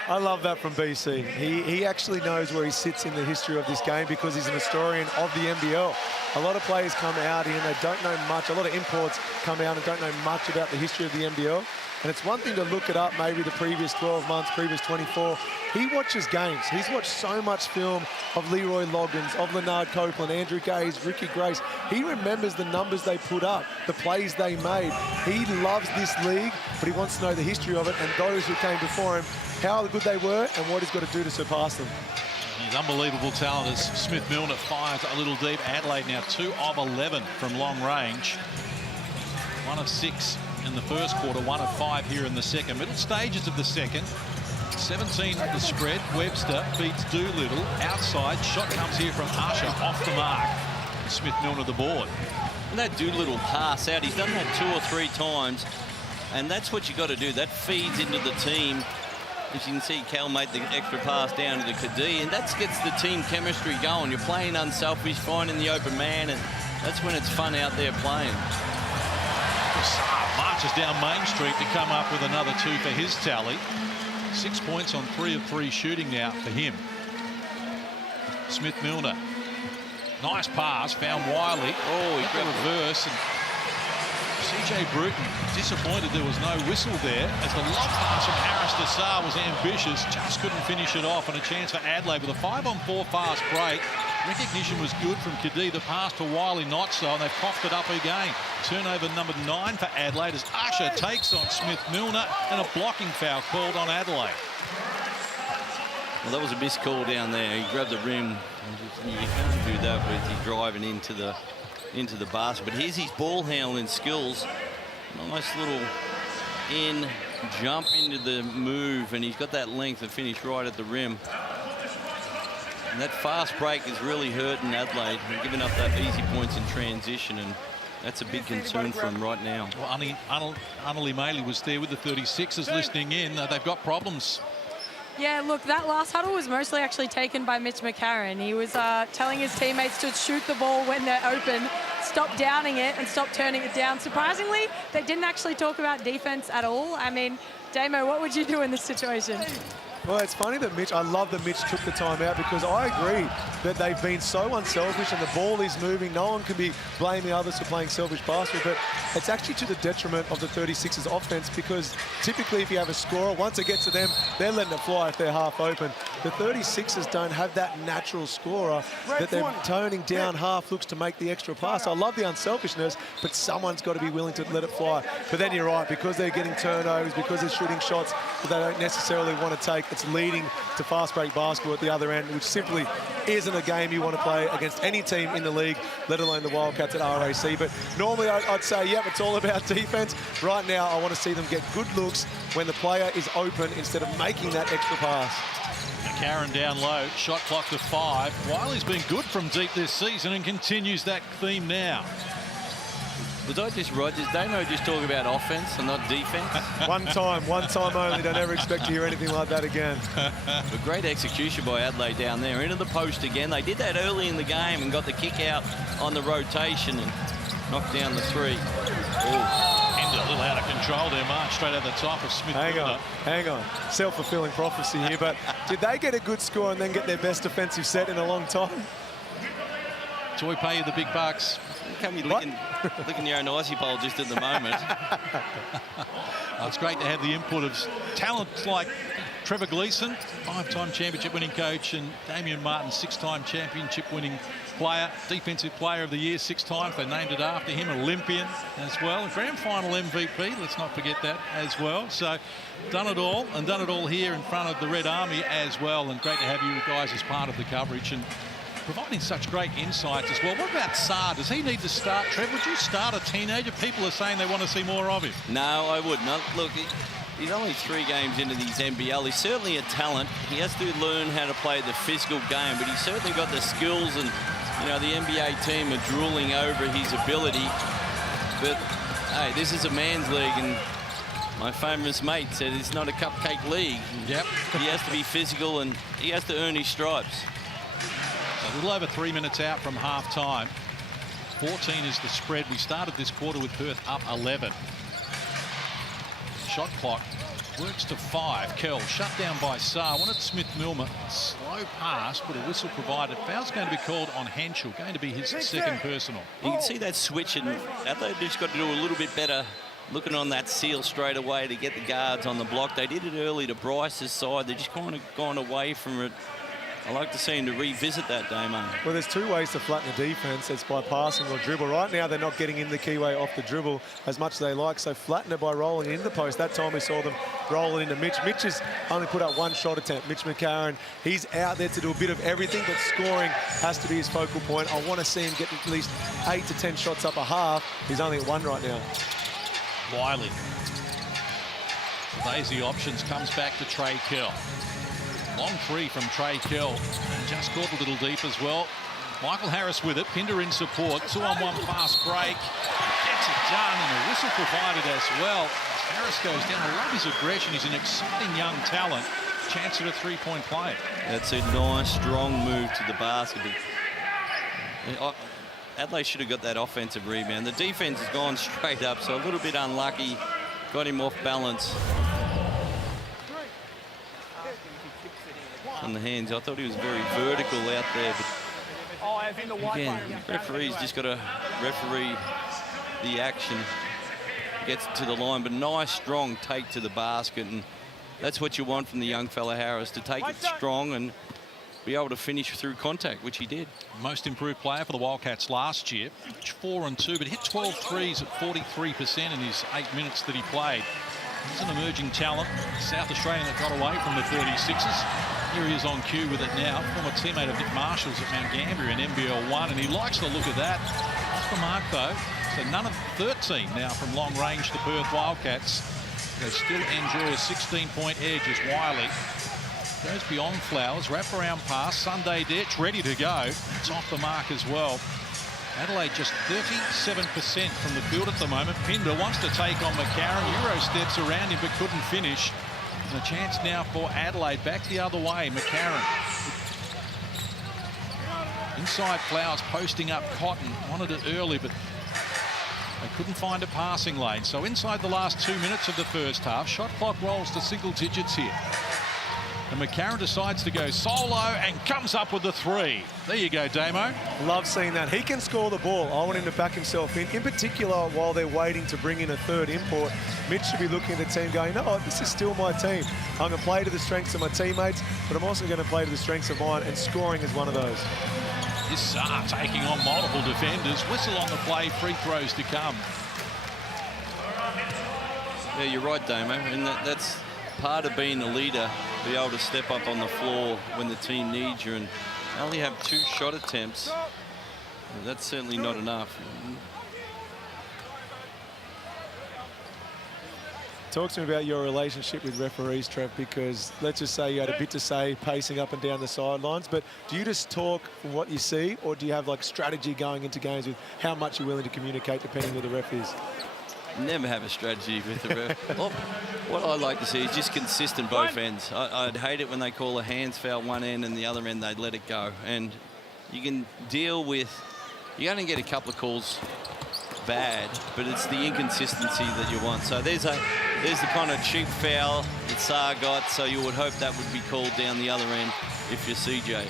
I love that from BC. He actually knows where he sits in the history of this game because he's an historian of the NBL. A lot of players come out here and they don't know much. A lot of imports come out and don't know much about the history of the NBL. And it's one thing to look it up, maybe the previous 12 months, previous 24. He watches games. He's watched so much film of Leroy Loggins, of Leonard Copeland, Andrew Gaze, Ricky Grace. He remembers the numbers they put up, the plays they made. He loves this league, but he wants to know the history of it and those who came before him, how good they were and what he's got to do to surpass them. He's unbelievable talent as Smith Milner fires a little deep. Adelaide now 2 of 11 from long range. 1 of 6 in the first quarter, 1 of 5 here in the second. Middle stages of the second. 17 the spread. Webster beats Doolittle. Outside, shot comes here from Usher off the mark. Smith Milner the board. And that Doolittle pass out, he's done that 2 or 3 times. And that's what you got to do. That feeds into the team. As you can see, Cal made the extra pass down to the Kadee, and that gets the team chemistry going. You're playing unselfish, finding the open man, and that's when it's fun out there playing. Sarr marches down Main Street to come up with another 2 for his tally. 6 points on 3 of 3 shooting now for him. Smith Milner. Nice pass, found Wiley. Oh, he got reverse. And CJ Bruton disappointed there was no whistle there as the lob pass from Harris to Sarr was ambitious, just couldn't finish it off, and a chance for Adelaide with a 5-on-4 fast break. Recognition was good from Kadee. The pass to Wiley not so, and they've coughed it up again. Turnover number 9 for Adelaide as Usher takes on Smith Milner, and a blocking foul called on Adelaide. Well, that was a missed call down there. He grabbed the rim. You can't do that with you driving into the basket. But here's his ball handling skills. Nice little jump into the move, and he's got that length to finish right at the rim. And that fast break is really hurting Adelaide and giving up that easy points in transition, and that's a big concern for him right now. Well, Anneli Maley was there with the 36ers listening in. They've got problems. Yeah, look, that last huddle was mostly actually taken by Mitch McCarron. He was telling his teammates to shoot the ball when they're open, stop downing it and stop turning it down. Surprisingly, they didn't actually talk about defense at all. I mean, Damo, what would you do in this situation? Well, it's funny that I love that Mitch took the time out because I agree that they've been so unselfish and the ball is moving. No one can be blaming others for playing selfish basketball, but it's actually to the detriment of the 36ers offense because typically if you have a scorer, once it gets to them, they're letting it fly if they're half open. The 36ers don't have that natural scorer that they're toning down half looks to make the extra pass. I love the unselfishness, but someone's got to be willing to let it fly. But then you're right, because they're getting turnovers, because they're shooting shots that they don't necessarily want to take, it's leading to fast break basketball at the other end, which simply isn't a game you want to play against any team in the league, let alone the Wildcats at RAC. But normally I'd say, yep, it's all about defense. Right now, I want to see them get good looks when the player is open instead of making that extra pass. McCarron down low, shot clock to 5. Wiley's been good from deep this season and continues that theme now. Was I just right? Did Damo just talk about offense and not defense? One time only. Don't ever expect to hear anything like that again. But great execution by Adelaide down there. Into the post again. They did that early in the game and got the kick out on the rotation and knocked down the 3. Ooh. A little out of control there, Mark, straight over the top of Smith. Hang on. Self-fulfilling prophecy here, but did they get a good score and then get their best defensive set in a long time? So we pay you the big bucks. Come you licking your own icy bowl just at the moment. It's great to have the input of talent like Trevor Gleeson, 5-time championship-winning coach, and Damian Martin, 6-time championship-winning player, defensive player of the year 6 times. They named it after him, Olympian as well. Grand final MVP, let's not forget that as well. So done it all, and done it all here in front of the Red Army as well. And great to have you guys as part of the coverage and providing such great insights as well. What about Saar? Does he need to start? Trev, would you start a teenager? People are saying they want to see more of him. No, I would not. Look, he's only 3 games into these NBL. He's certainly a talent. He has to learn how to play the physical game, but he's certainly got the skills, and you know, the NBA team are drooling over his ability. But hey, this is a man's league, and my famous mate said it's not a cupcake league. Yep. He has to be physical, and he has to earn his stripes. A little over 3 minutes out from half-time. 14 is the spread. We started this quarter with Perth up 11. Shot clock works to 5. Kell shut down by Saar. Wanted Smith-Milner. Slow pass, but a whistle provided. Foul's going to be called on Henschel. Going to be his second personal. You can see that switch, and Adelaide just got to do a little bit better looking on that seal straight away to get the guards on the block. They did it early to Bryce's side. They're just kind of gone away from it. I like to see him to revisit that, Damo. Well, there's 2 ways to flatten the defense. It's by passing or dribble. Right now, they're not getting in the keyway off the dribble as much as they like, so flatten it by rolling in the post. That time we saw them roll it into Mitch. Mitch has only put up 1 shot attempt. Mitch McCarron, he's out there to do a bit of everything, but scoring has to be his focal point. I want to see him get at least 8 to 10 shots up a half. He's only at 1 right now. Wiley. Lazy options, comes back to Trey Kell. Long 3 from Trey Kell. Just caught a little deep as well. Michael Harris with it. Pinder in support. 2-on-1 fast break. Gets it done, and a whistle provided as well. Harris goes down. I love his aggression. He's an exciting young talent. Chance at a 3-point play. That's a nice, strong move to the basket. Adelaide should have got that offensive rebound. The defense has gone straight up, so a little bit unlucky. Got him off balance. On the hands, I thought he was very vertical out there, but again, referee's just got to referee the action. Gets to the line, but nice, strong take to the basket, and that's what you want from the young fella Harris, to take it strong and be able to finish through contact, which he did. Most improved player for the Wildcats last year. 4-2, but hit 12 threes at 43% in his 8 minutes that he played. He's an emerging talent. South Australian that got away from the 36ers. Here he is on cue with it now. Former teammate of Nick Marshall's at Mount Gambier in NBL1, and he likes the look of that. Off the mark, though. So none of 13 now from long range, the Perth Wildcats. They still enjoy a 16-point edge as Wiley goes beyond Flowers. Wrap-around pass. Sunday Ditch ready to go. It's off the mark as well. Adelaide just 37% from the field at the moment. Pinder wants to take on McCarron. Euro steps around him but couldn't finish. And a chance now for Adelaide. Back the other way. McCarron. Inside Flowers posting up Cotton. Wanted it early, but they couldn't find a passing lane. So inside the last 2 minutes of the first half, shot clock rolls to single digits here. And McCarron decides to go solo and comes up with the 3. There you go, Damo. Love seeing that. He can score the ball. I want him to back himself in particular, while they're waiting to bring in a third import. Mitch should be looking at the team going, no, this is still my team. I'm going to play to the strengths of my teammates, but I'm also going to play to the strengths of mine, and scoring is one of those. This taking on multiple defenders. Whistle on the play, free throws to come. Yeah, you're right, Damo, and that's part of being a leader, be able to step up on the floor when the team needs you, and only have 2 shot attempts. That's certainly not enough. Talk to me about your relationship with referees, Trev, because let's just say you had a bit to say pacing up and down the sidelines, but do you just talk from what you see, or do you have like strategy going into games with how much you're willing to communicate depending who the ref is? Never have a strategy with the ref. Well, what I like to see is just consistent both ends. I'd hate it when they call a hands foul one end and the other end they'd let it go. And you can deal with, you're going to get a couple of calls bad, but it's the inconsistency that you want. So there's the kind of cheap foul that Saar got, so you would hope that would be called down the other end if you're CJ.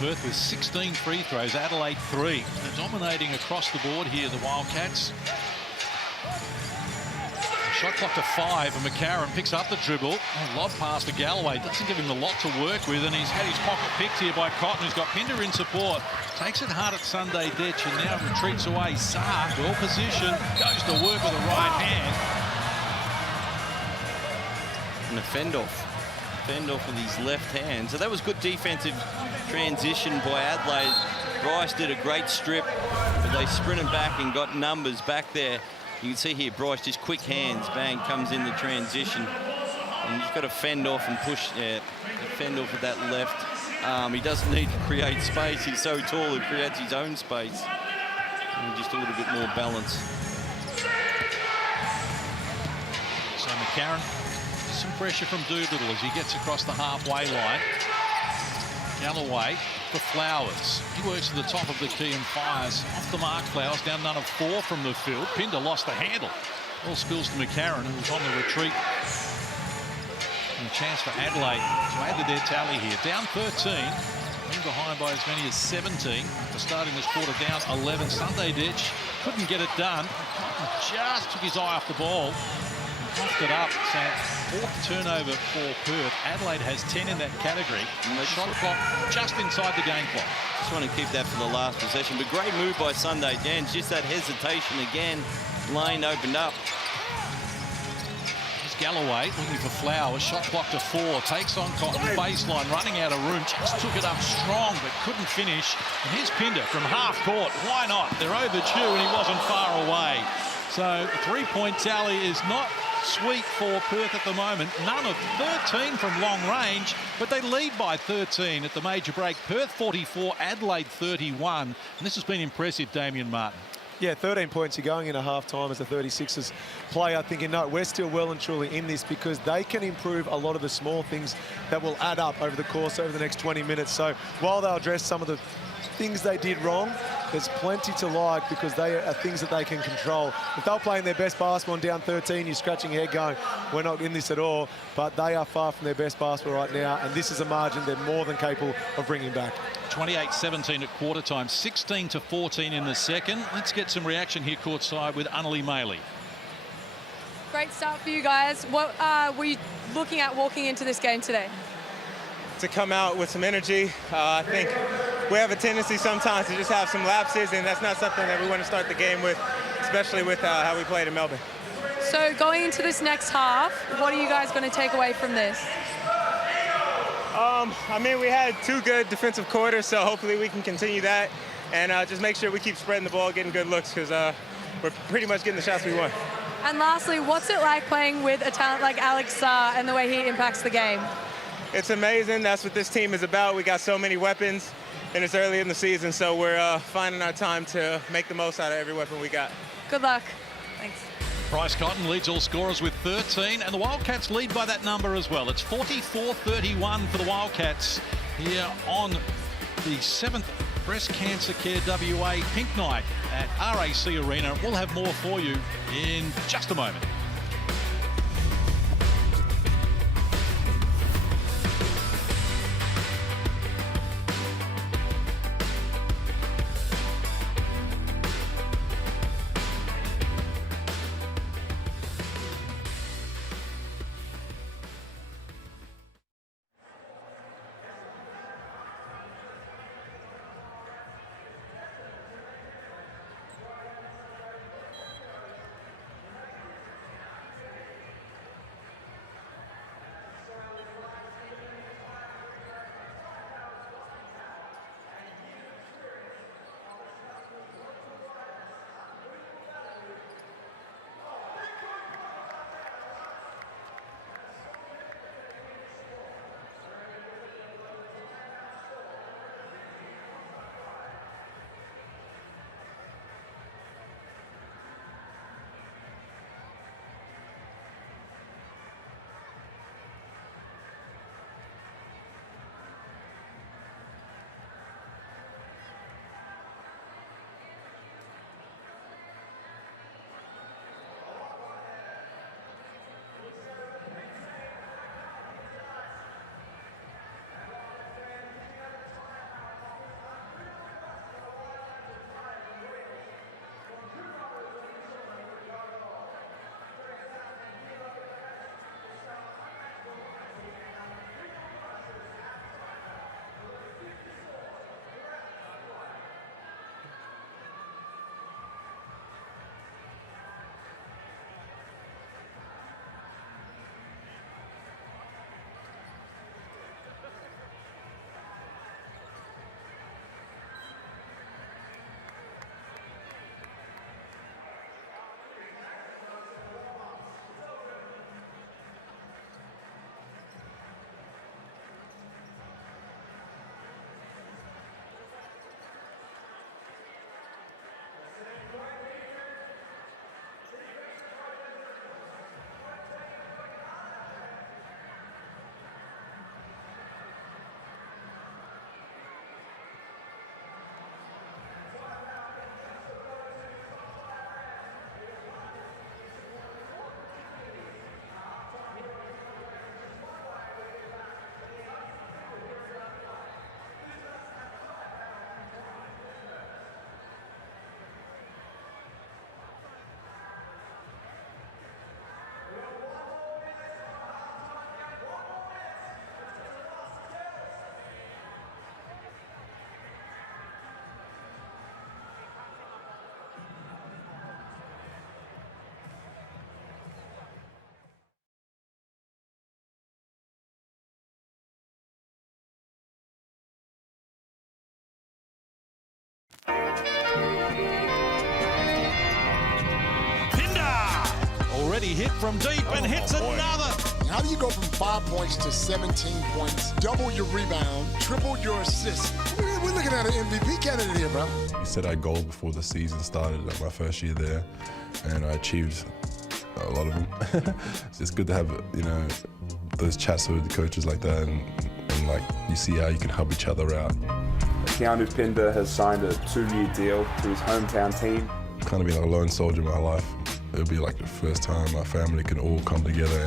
Perth with 16 free throws, Adelaide 3. They're dominating across the board here, the Wildcats. Shot clock to 5, and McCarron picks up the dribble. Lob pass to Galloway. Doesn't give him a lot to work with, and he's had his pocket picked here by Cotton, who's got Pinder in support. Takes it hard at Sunday Ditch, and now retreats away. Saar, well positioned, goes to work with the right hand. And a fend-off with his left hand. So that was good defensive transition by Adelaide. Bryce did a great strip, but they sprinted back and got numbers back there. You can see here, Bryce, just quick hands, bang, comes in the transition. And he's got to fend off and push, fend off with that left arm. He doesn't need to create space. He's so tall, he creates his own space. And just a little bit more balance. So McCarron, some pressure from Doolittle as he gets across the halfway line. Galloway for Flowers. He works to the top of the key and fires off the mark. Flowers down none of 4 from the field. Pinder lost the handle. All spills to McCarron, who was on the retreat. And a chance for Adelaide to add to their tally here. Down 13. In behind by as many as 17. For starting this quarter down 11. Sunday Ditch couldn't get it done. Cotton just took his eye off the ball. Puffed it up. So 4th turnover for Perth. Adelaide has 10 in that category. And the shot clock just inside the game clock. Just want to keep that for the last possession. But great move by Sunday Dan. Just that hesitation again. Lane opened up. Here's Galloway looking for Flowers. Shot clock to 4. Takes on Cotton. Baseline. Running out of room. Just took it up strong but couldn't finish. And here's Pinder from half court. Why not? They're overdue and he wasn't far away. So the 3-point tally is not sweet for Perth at the moment. None of 13 from long range, but they lead by 13 at the major break. Perth 44, Adelaide 31. And this has been impressive, Damian Martin. Yeah, 13 points. You're going into half-time as the 36ers player thinking, no, we're still well and truly in this, because they can improve a lot of the small things that will add up over the next 20 minutes. So while they'll address some of the things they did wrong, there's plenty to like, because they are things that they can control. If they're playing their best basketball and down 13, you're scratching your head going, we're not in this at all. But they are far from their best basketball right now, and this is a margin they're more than capable of bringing back. 28-17 at quarter time, 16-14 in the second. Let's get some reaction here courtside with Annalie Maley. Great start for you guys. What were you looking at walking into this game today? To come out with some energy. I think we have a tendency sometimes to just have some lapses, and that's not something that we want to start the game with, especially with how we played in Melbourne. So going into this next half, what are you guys going to take away from this? I mean, we had 2 good defensive quarters, so hopefully we can continue that and just make sure we keep spreading the ball, getting good looks, because we're pretty much getting the shots we want. And lastly, what's it like playing with a talent like Alex Saar and the way he impacts the game? It's amazing. That's what this team is about. We got so many weapons, and it's early in the season, so we're finding our time to make the most out of every weapon we got. Good luck. Thanks. Bryce Cotton leads all scorers with 13, and the Wildcats lead by that number as well. It's 44-31 for the Wildcats here on the 7th Breast Cancer Care WA Pink Night at RAC Arena. We'll have more for you in just a moment. He hit from deep and hits another. How do you go from 5 points to 17 points, double your rebound, triple your assists? We're looking at an MVP candidate here, bro. We set our goals before the season started, like my first year there, and I achieved a lot of them. It's good to have, you know, those chats with the coaches like that, and like you see how you can help each other out. Keanu Pinder has signed a 2-year deal to his hometown team. Kind of been a lone soldier in my life. It'll be like the first time my family can all come together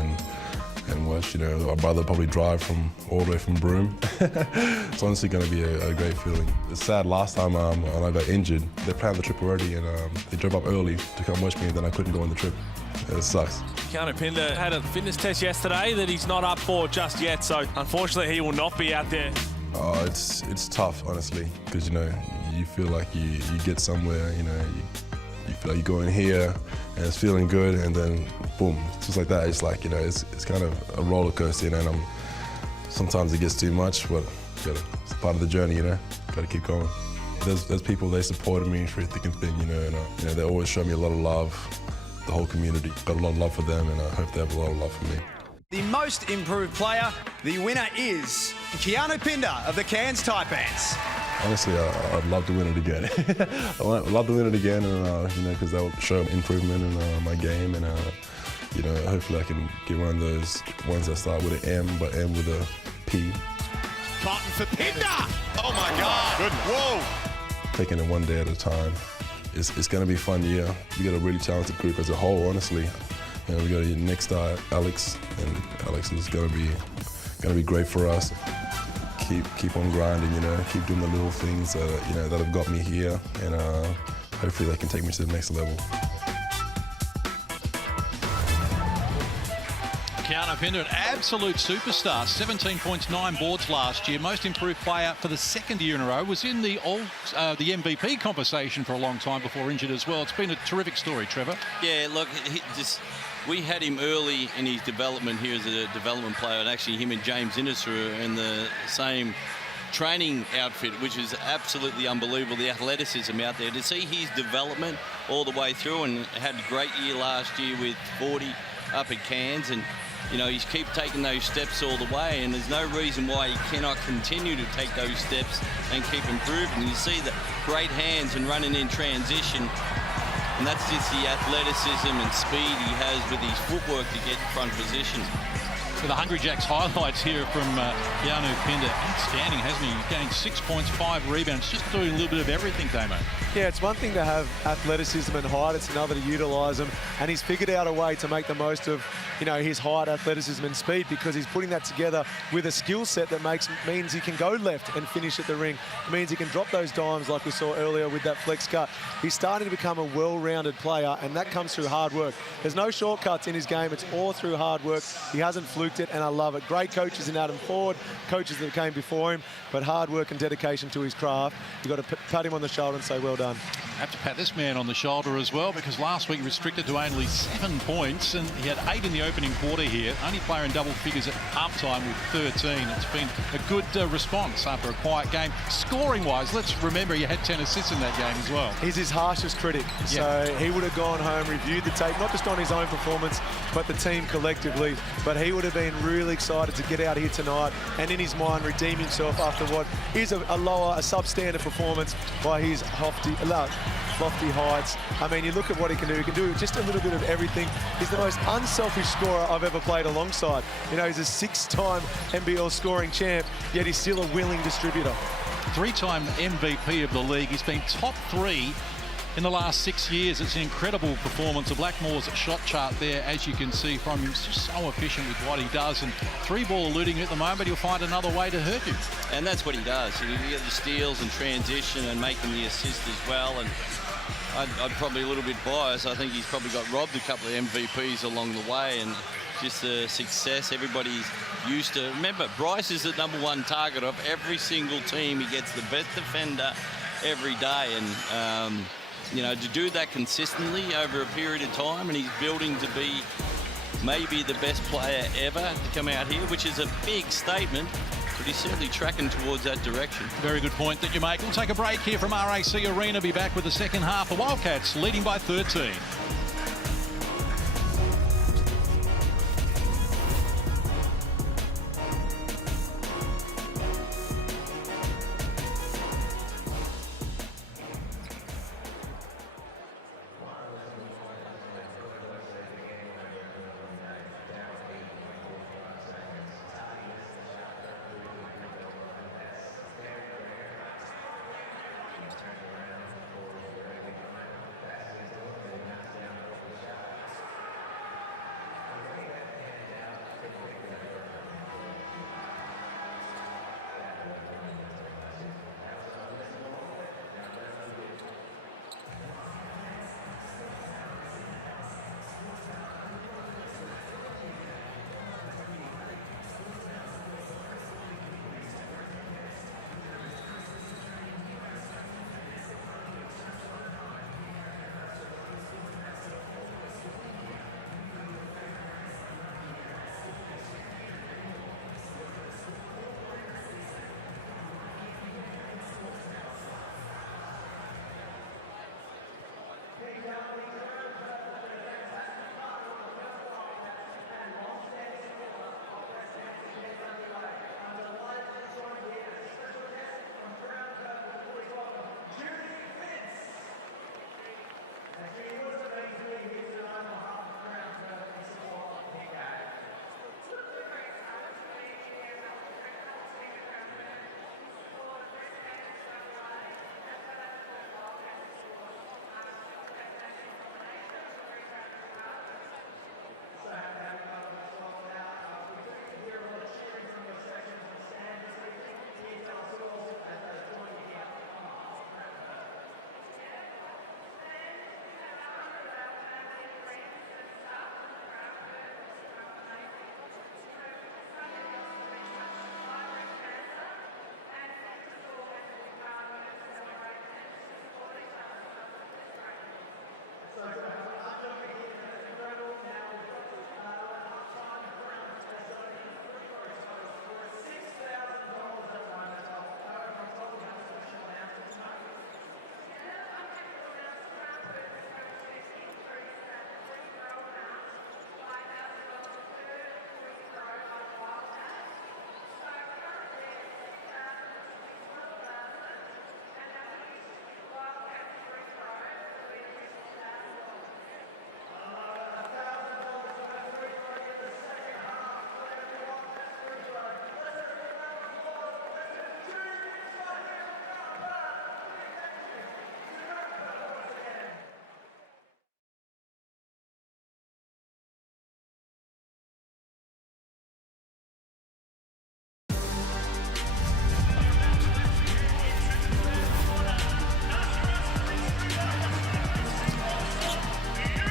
and watch, you know, my brother probably drive from all the way from Broome. It's honestly going to be a great feeling. It's sad last time when I got injured, they planned the trip already and they drove up early to come watch me and then I couldn't go on the trip. It sucks. Keanu Pinder had a fitness test yesterday that he's not up for just yet, so unfortunately he will not be out there. It's tough, honestly, because, you know, you feel like you get somewhere, you know, you feel like you go in here and it's feeling good and then boom, just like that. It's like, you know, it's kind of a roller coaster, you know, and sometimes it gets too much, but it's part of the journey, you know, gotta keep going. There's people, they supported me through thick and thin, you know, and you know, they always show me a lot of love, the whole community. Got a lot of love for them and I hope they have a lot of love for me. The most improved player, the winner is Keanu Pinder of the Cairns Taipans. Honestly, I'd love to win it again. I'd love to win it again, and you know, because that will show improvement in my game, and you know, hopefully I can get one of those ones that start with an M but end with a P. Cotton for Pinder. Oh my God! Good. Whoa! Taking it one day at a time. It's going to be a fun year. We got a really talented group as a whole, honestly. You know, we got a next guy, Alex, and Alex is going to be great for us. Keep on grinding, you know, keep doing the little things that, you know, that have got me here, and hopefully they can take me to the next level. Keanu Pinder, an absolute superstar. 17 points, 9 boards last year. Most improved player for the second year in a row. Was in the MVP conversation for a long time before injured as well. It's been a terrific story, Trevor. Yeah, look, we had him early in his development here as a development player, and actually him and James Innes were in the same training outfit, which is absolutely unbelievable, the athleticism out there. To see his development all the way through, and had a great year last year with 40 up at Cairns, and you know, he's keep taking those steps all the way, and there's no reason why he cannot continue to take those steps and keep improving. You see the great hands and running in transition, and that's just the athleticism and speed he has with his footwork to get front position. For the Hungry Jacks highlights here from Keanu Pinder. Outstanding, hasn't he? He gained 6 points, 5 rebounds, just doing a little bit of everything, Damo. Yeah, it's one thing to have athleticism and height, it's another to utilise them, and he's figured out a way to make the most of, you know, his height, athleticism and speed, because he's putting that together with a skill set that means he can go left and finish at the ring. It means he can drop those dimes like we saw earlier with that flex cut. He's starting to become a well-rounded player, and that comes through hard work. There's no shortcuts in his game, it's all through hard work. He hasn't fluked it, and I love it. Great coaches in Adam Ford, coaches that came before him, but hard work and dedication to his craft. You've got to pat him on the shoulder and say, well done. I have to pat this man on the shoulder as well, because last week restricted to only 7 points, and he had 8 in the opening quarter here. Only player in double figures at halftime with 13. It's been a good response after a quiet game. Scoring-wise, let's remember he had 10 assists in that game as well. He's his harshest critic, so he would have gone home, reviewed the tape, not just on his own performance, but the team collectively. But he would have been really excited to get out here tonight and in his mind redeem himself after what is a substandard performance by his lofty heights. I mean, you look at what he can do just a little bit of everything. He's the most unselfish scorer I've ever played alongside. You know, he's a 6-time NBL scoring champ, yet he's still a willing distributor. 3-time MVP of the league. He's been top 3 in the last 6 years. It's an incredible performance. The Blackmore's shot chart there, as you can see from him. He's just so efficient with what he does, and 3-ball eluding at the moment. He'll find another way to hurt you. And that's what he does. You get the steals and transition and making the assist as well. And I'm probably a little bit biased. I think he's probably got robbed a couple of MVPs along the way, and just the success everybody's used to. Remember, Bryce is the #1 target of every single team. He gets the best defender every day, and you know, to do that consistently over a period of time, and he's building to be maybe the best player ever to come out here, which is a big statement, but he's certainly tracking towards that direction. Very good point that you make. We'll take a break here from RAC Arena. Be back with the second half. The Wildcats leading by 13.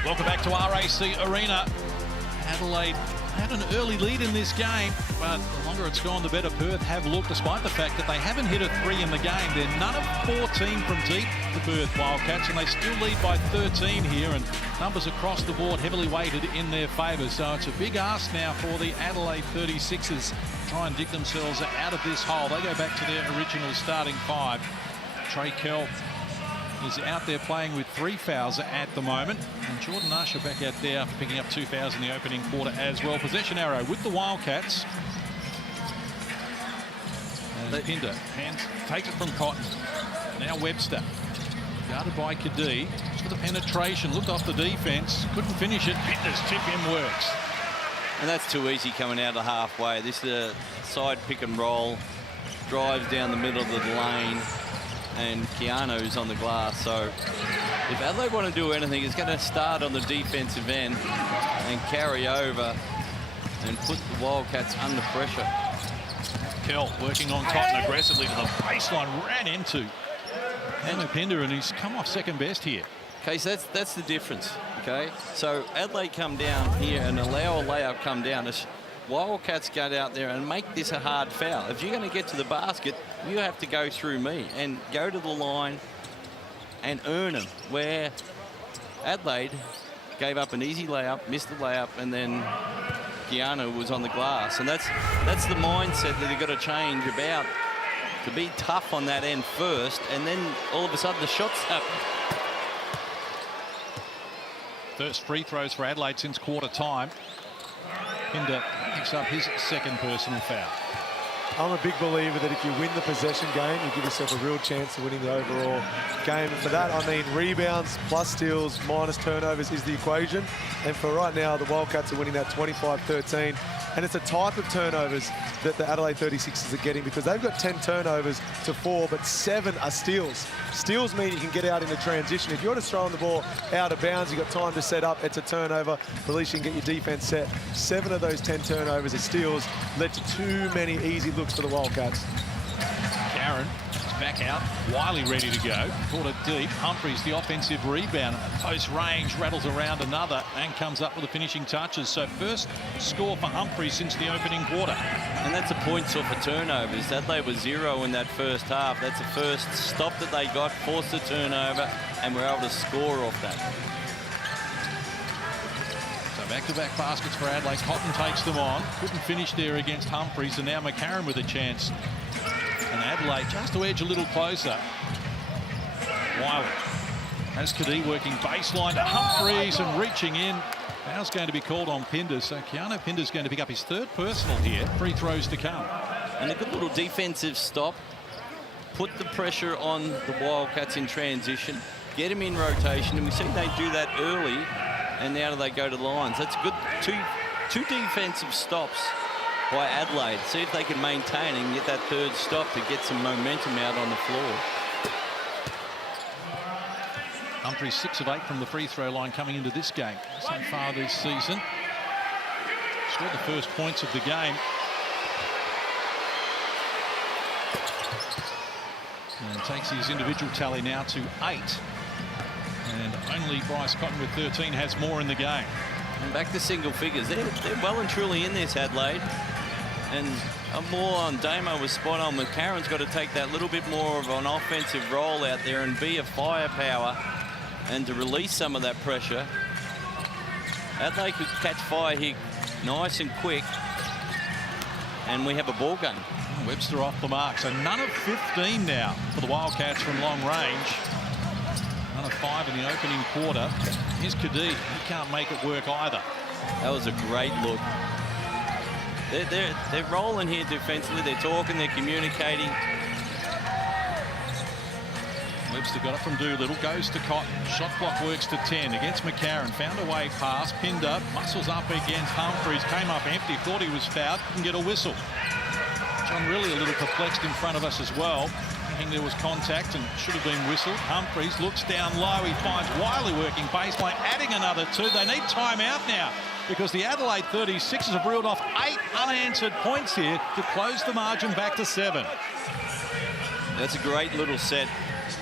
Welcome back to RAC Arena. Adelaide had an early lead in this game, but the longer it's gone, the better Perth have looked, despite the fact that they haven't hit a 3 in the game. They're none of 14 from deep, the Perth Wildcats, and they still lead by 13 here, and numbers across the board heavily weighted in their favour. So it's a big ask now for the Adelaide 36ers to try and dig themselves out of this hole. They go back to their original starting 5. Trey Kell is out there playing with 3 fouls at the moment, and Jordan Usher back out there after picking up 2 fouls in the opening quarter as well. Possession arrow with the Wildcats. And Pinder takes it from Cotton. Now Webster, guarded by Kadee. For the penetration, looked off the defense, couldn't finish it. Pinder's tip-in works. And that's too easy coming out of halfway. This is a side pick and roll, drives down the middle of the lane, and Keanu's on the glass. So if Adelaide want to do anything, it's going to start on the defensive end and carry over and put the Wildcats under pressure. Kell working on Cotton aggressively to the baseline, ran into Keanu Pinder, and he's come off second best here. Okay, so that's the difference. Okay, so Adelaide come down here and allow a layup come down. Wildcats get out there and make this a hard foul. If you're going to get to the basket, you have to go through me and go to the line and earn them, where Adelaide gave up an easy layup, missed the layup, and then Keanu was on the glass. And that's the mindset that they've got to change about, to be tough on that end first, and then all of a sudden the shots happen. First free throws for Adelaide since quarter time. Pinder picks up his second personal foul. I'm a big believer that if you win the possession game, you give yourself a real chance of winning the overall game. And for that, I mean, rebounds plus steals minus turnovers is the equation. And for right now, the Wildcats are winning that 25-13. And it's a type of turnovers that the Adelaide 36ers are getting, because they've got 10 turnovers to 4, but 7 are steals. Steals mean you can get out in the transition. If you're just throwing the ball out of bounds, you've got time to set up, it's a turnover. But at least you can get your defense set. 7 of those 10 turnovers are steals, led to too many easy looks for the Wildcats. Karen is back out. Wiley ready to go. Caught it deep. Humphries, the offensive rebound. Close range, rattles around another and comes up with the finishing touches. So first score for Humphries since the opening quarter. And that's a points off for turnovers. Adelaide was 0 in that first half. That's the first stop that they got, forced the turnover, and were able to score off that. So back-to-back baskets for Adelaide. Cotton takes them on. Couldn't finish there against Humphries, and now McCarron with a chance. And Adelaide just to edge a little closer. Wiley has Kadee working baseline to Humphries and reaching in. Foul's going to be called on Pinder, so Keanu Pinder's going to pick up his 3rd personal here. Free throws to come. And a good little defensive stop. Put the pressure on the Wildcats in transition. Get them in rotation, and we see they do that early, and now they go to the lines. That's good. Two defensive stops by Adelaide. See if they can maintain and get that 3rd stop to get some momentum out on the floor. Humphries 6 of 8 from the free throw line coming into this game so far this season. Scored the first points of the game. And takes his individual tally now to 8. And only Bryce Cotton with 13 has more in the game. And back to single figures. They're well and truly in this, Adelaide. And more on Damo was spot on. McCarron's got to take that little bit more of an offensive role out there and be a firepower and to release some of that pressure. Adelaide could catch fire here nice and quick, and we have a ball game. Webster off the mark, so none of 15 now for the Wildcats from long range. None of 5 in the opening quarter. Here's Kadee. He can't make it work either. That was a great look. They're rolling here defensively. They're talking, they're communicating. Webster got it from Doolittle, goes to Cotton. Shot clock works to 10 against McCarron. Found a way pass. Pinder muscles up against Humphries. Came up empty, thought he was fouled, couldn't get a whistle. John really a little perplexed in front of us as well, thinking there was contact and should have been whistled. Humphries looks down low. He finds Wiley working baseline, adding another 2. They need timeout now, because the Adelaide 36ers have reeled off 8 unanswered points here to close the margin back to 7. That's a great little set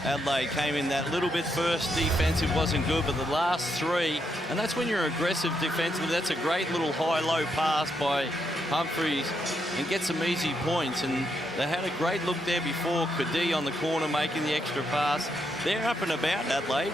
Adelaide came in that little bit first. Defensive wasn't good, but the last three, and that's when you're aggressive defensively. That's a great little high-low pass by Humphries and get some easy points. And they had a great look there before. Kadee on the corner making the extra pass. They're up and about, Adelaide.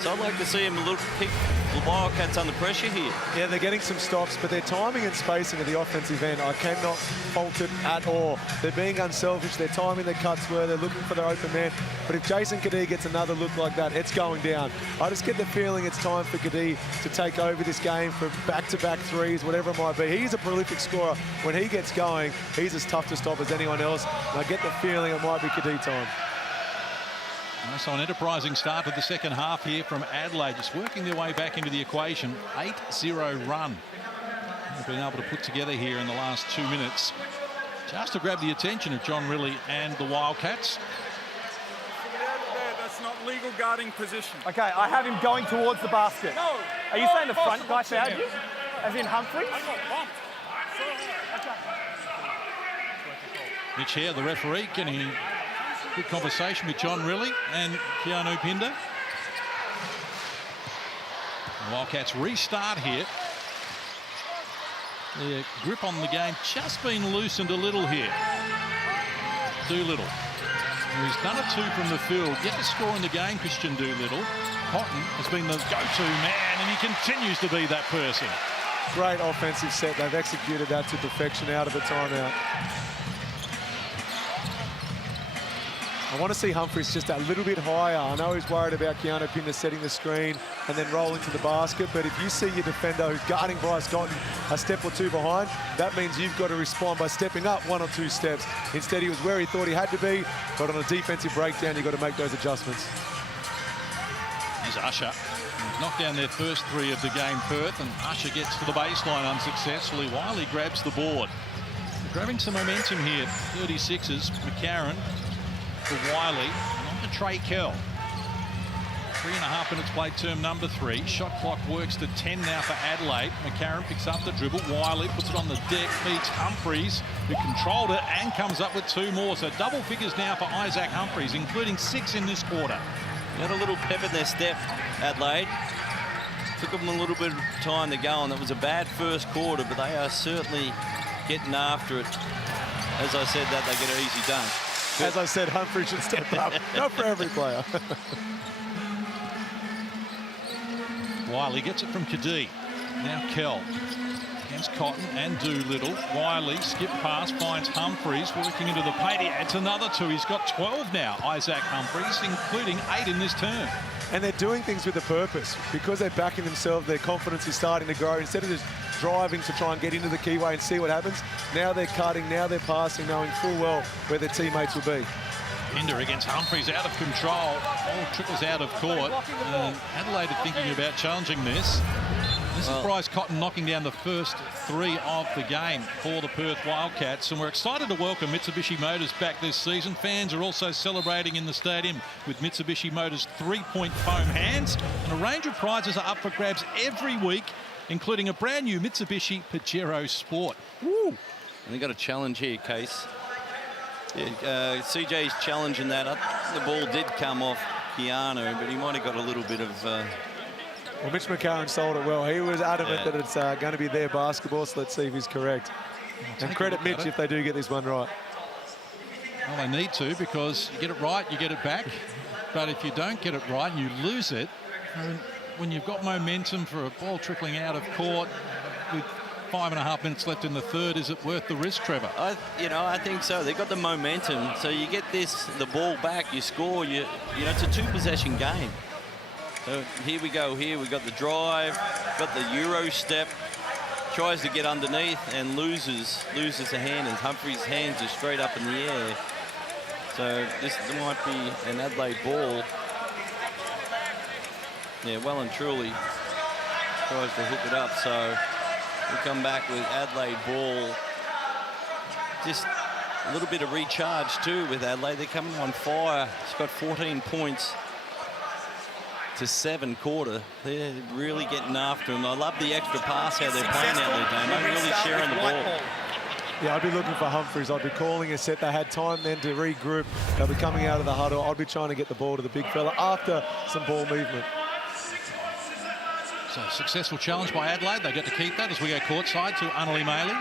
So I'd like to see them a little pick the Wildcats under pressure here. Yeah, they're getting some stops, but their timing and spacing at the offensive end, I cannot fault it at all. They're being unselfish. They're timing their cuts where they're looking for their open man. But if Jason Kadee gets another look like that, it's going down. I just get the feeling it's time for Kadee to take over this game for back-to-back threes, whatever it might be. He's a prolific scorer. When he gets going, he's as tough to stop as anyone else. And I get the feeling it might be Kadee time. So an enterprising start to the second half here from Adelaide, just working their way back into the equation. 8-0 run. They've been able to put together here in the last 2 minutes, just to grab the attention of John Rillie and the Wildcats. That's not legal guarding position. Okay, I have him going towards the basket. No. Are you saying the front guy fouled you? As in Humphries? I got bumped. Mitch here, the referee, getting good conversation with John Rillie and Keanu Pinder. The Wildcats restart here. Their grip on the game just been loosened a little here. Doolittle, who's done a 2 from the field, yet to score in the game. Christian Doolittle. Cotton has been the go-to man, and he continues to be that person. Great offensive set. They've executed that to perfection out of the timeout. I want to see Humphries just a little bit higher. I know he's worried about Keanu Pinder setting the screen and then rolling to the basket, but if you see your defender who's guarding Bryce Cotton a step or two behind, that means you've got to respond by stepping up 1 or 2 steps. Instead, he was where he thought he had to be, but on a defensive breakdown, you've got to make those adjustments. Here's Usher. Knocked down their first 3 of the game, Perth, and Usher gets to the baseline unsuccessfully while he grabs the board. They're grabbing some momentum here. 36ers, McCarron for Wiley, and on to Trey Kell. 3.5 minutes played, term number 3. Shot clock works to 10 now for Adelaide. McCarron picks up the dribble. Wiley puts it on the deck, beats Humphries, who controlled it and comes up with 2 more. So double figures now for Isaac Humphries, including 6 in this quarter. Got a little pep in their step, Adelaide. Took them a little bit of time to go, and that was a bad first quarter, but they are certainly getting after it. As I said, that they get an easy dunk. As I said, Humphrey should step up. Not for every player. Wiley gets it from Kadee. Now Kell against Cotton and Doolittle. Wiley, skip pass, finds Humphries, working into the paint. He adds another 2. He's got 12 now, Isaac Humphries, including 8 in this term. And they're doing things with a purpose. Because they're backing themselves, their confidence is starting to grow. Instead of just driving to try and get into the keyway and see what happens, now they're cutting, now they're passing, knowing full well where their teammates will be. Pinder against Humphries, out of control. All trickles out of court. Adelaide are thinking about challenging this. This is Bryce Cotton knocking down the first 3 of the game for the Perth Wildcats. And we're excited to welcome Mitsubishi Motors back this season. Fans are also celebrating in the stadium with Mitsubishi Motors 3-point foam hands. And a range of prizes are up for grabs every week, including a brand new Mitsubishi Pajero Sport. Woo! And they got a challenge here, Case. Yeah, CJ's challenging that. The ball did come off Keanu, but he might have got a little bit of... Well, Mitch McCarron sold it well. He was adamant that it's going to be their basketball, so let's see if he's correct. And credit Mitch if they do get this one right. Well, they need to, because you get it right, you get it back. But if you don't get it right and you lose it, when you've got momentum for a ball trickling out of court with 5.5 minutes left in the third, is it worth the risk, Trevor? I think so. They've got the momentum. So you get the ball back, you score, it's a 2-possession game. So here we go. Here we got the drive, got the Euro step, tries to get underneath and loses a hand, and Humphries' hands are straight up in the air. So this might be an Adelaide ball. Yeah, well and truly tries to hook it up. So we come back with Adelaide ball. Just a little bit of recharge too with Adelaide. They're coming on fire. It's got 14 points. To 7 quarter. They're really getting after him. I love the extra pass how they're playing out there, Damo. Really sharing the ball. Yeah, I'd be looking for Humphries. I'd be calling a set. They had time then to regroup. They'll be coming out of the huddle. I'd be trying to get the ball to the big fella after some ball movement. So successful challenge by Adelaide. They get to keep that as we go courtside to Anneli Maley.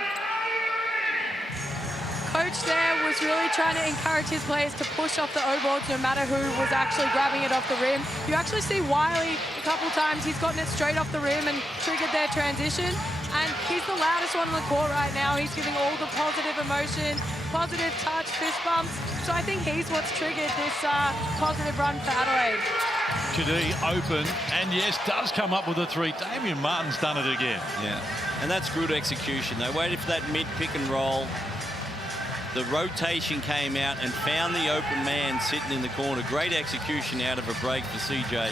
Coach there was really trying to encourage his players to push off the O-boards no matter who was actually grabbing it off the rim. You actually see Wiley a couple times. He's gotten it straight off the rim and triggered their transition. And he's the loudest one on the court right now. He's giving all the positive emotion, positive touch, fist bumps. So I think he's what's triggered this positive run for Adelaide. Kadee open, and yes, does come up with a three. Damian Martin's done it again. Yeah, and that's good execution. They waited for that mid pick and roll. The rotation came out and found the open man sitting in the corner. Great execution out of a break for CJ.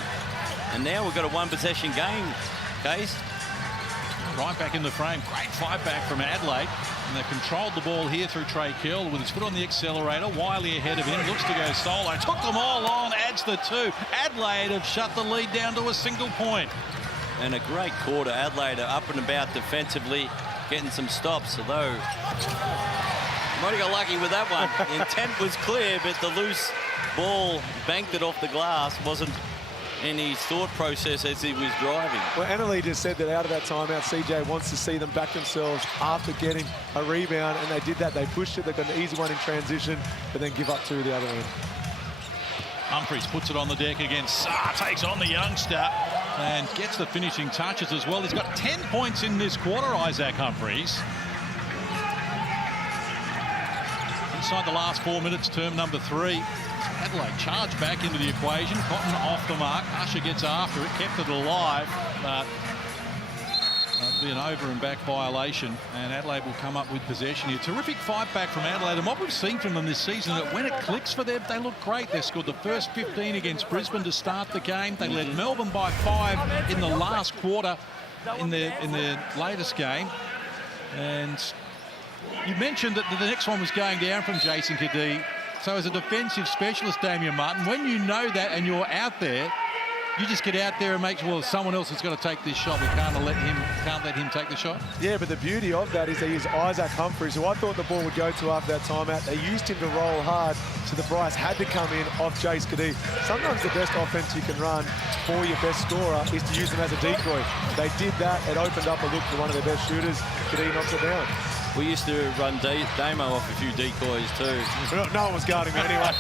And now we've got a one-possession game, Case. Right back in the frame. Great fight back from Adelaide. And they've controlled the ball here through Trey Curl with his foot on the accelerator. Wiley ahead of him. Looks to go solo. Took them all on. Adds the two. Adelaide have shut the lead down to a single point. And a great quarter. Adelaide are up and about defensively, getting some stops, although might have got lucky with that one. The intent was clear, but the loose ball banked it off the glass. Wasn't in his thought process as he was driving. Well, Anneli just said that out of that timeout, CJ wants to see them back themselves after getting a rebound, and they did that. They pushed it. They got an easy one in transition, but then give up two the other end. Humphries puts it on the deck again. Saar takes on the youngster and gets the finishing touches as well. He's got 10 points in this quarter, Isaac Humphries. Inside the last 4 minutes, term number 3. Adelaide charged back into the equation. Cotton off the mark. Usher gets after it, kept it alive, but that'll be an over and back violation, and Adelaide will come up with possession here. Terrific fight back from Adelaide, and what we've seen from them this season, that when it clicks for them, they look great. They scored the first 15 against Brisbane to start the game. They led Melbourne by 5 in the last quarter in their latest game. And you mentioned that the next one was going down from Jason Kadee. So as a defensive specialist, Damian Martin, when you know that and you're out there, you just get out there and make sure, well, someone else is going to take this shot. We can't let him take the shot. Yeah, but the beauty of that is they use Isaac Humphries, who I thought the ball would go to after that timeout. They used him to roll hard, so the Bryce had to come in off Jace Kadee. Sometimes the best offense you can run for your best scorer is to use them as a decoy. They did that. It opened up a look for one of their best shooters. Kadee knocks it down. We used to run Damo off a few decoys too. No one was guarding me anyway.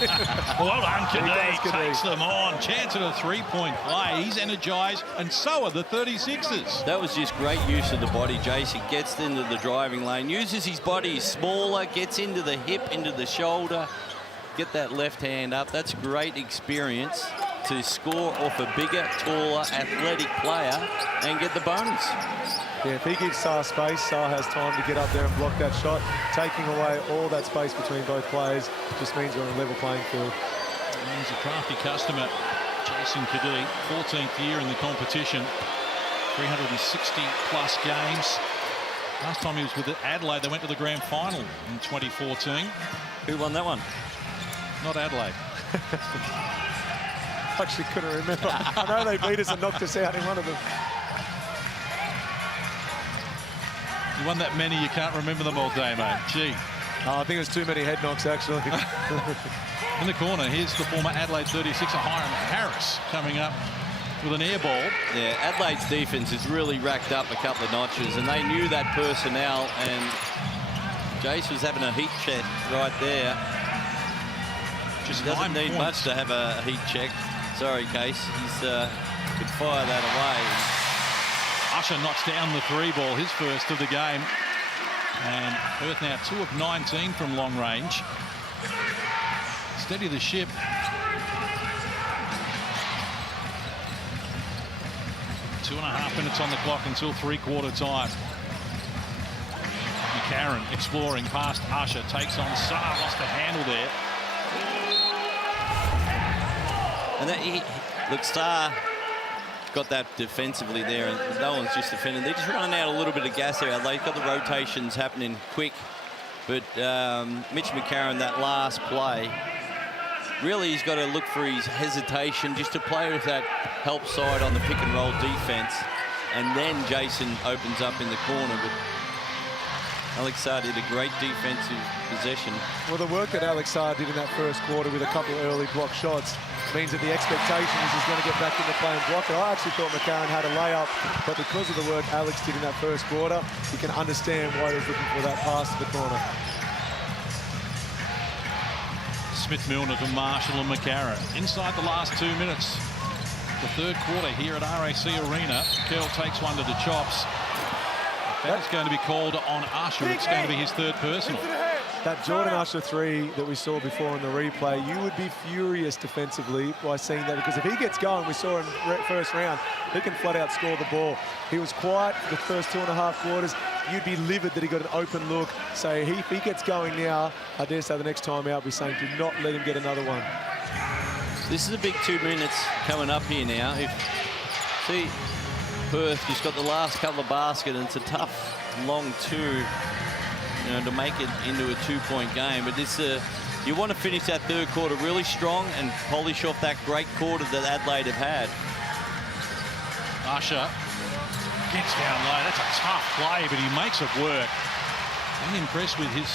Well done, Kadee. Takes them on. Chance at a three-point play. He's energised, and so are the 36ers. That was just great use of the body, Jace. He gets into the driving lane, uses his body. He's smaller, gets into the hip, into the shoulder. Get that left hand up. That's great experience to score off a bigger, taller, athletic player and get the bonus. Yeah, if he gives Saar space, Saar has time to get up there and block that shot. Taking away all that space between both players just means we're on a level playing field. He's a crafty customer, Jason Kadee, 14th year in the competition, 360-plus games. Last time he was with Adelaide, they went to the grand final in 2014. Who won that one? Not Adelaide. Actually couldn't remember. I know they beat us and knocked us out in one of them. You won that many, you can't remember them all day, mate. Gee. I think it was too many head knocks, actually. In the corner, here's the former Adelaide 36er, Hiram Harris, coming up with an air ball. Yeah, Adelaide's defense has really racked up a couple of notches, and they knew that personnel, and Jace was having a heat check right there. Just doesn't need much to have a heat check. Sorry, Case. He's could fire that away. Usher knocks down the three ball, his first of the game. And Perth now 2 of 19 from long range. Steady the ship. Two and a half minutes on the clock until three-quarter time. McCarron exploring past Usher, takes on Saar, lost the handle there. And that look, Saar got that defensively there, and no one's just defending. They're just running out a little bit of gas there. They've got the rotations happening quick, but Mitch McCarron, that last play, really he's got to look for his hesitation just to play with that help side on the pick and roll defense, and then Jason opens up in the corner. But Alex Sarr did a great defensive possession. Well, the work that Alex Sarr did in that first quarter with a couple of early block shots means that the expectation is he's going to get back into playing blocker. I actually thought McCarron had a layup, but because of the work Alex did in that first quarter, you can understand why he was looking for that pass to the corner. Smith-Milner to Marshall and McCarron. Inside the last 2 minutes. The third quarter here at RAC Arena. Curl takes one to the chops. That's going to be called on Usher. It's going to be his third personal. That Jordan Usher three that we saw before in the replay, you would be furious defensively by seeing that, because if he gets going, we saw in first round, he can flat out score the ball. He was quiet for the first 2.5 quarters. You'd be livid that he got an open look. So if he gets going now, I dare say the next time out, we're saying do not let him get another one. This is a big 2 minutes coming up here now. See, Perth just got the last couple of baskets, and it's a tough, long two, you know, to make it into a 2-point game. But this, you want to finish that third quarter really strong and polish off that great quarter that Adelaide have had. Usher gets down low. That's a tough play, but he makes it work. I'm impressed with his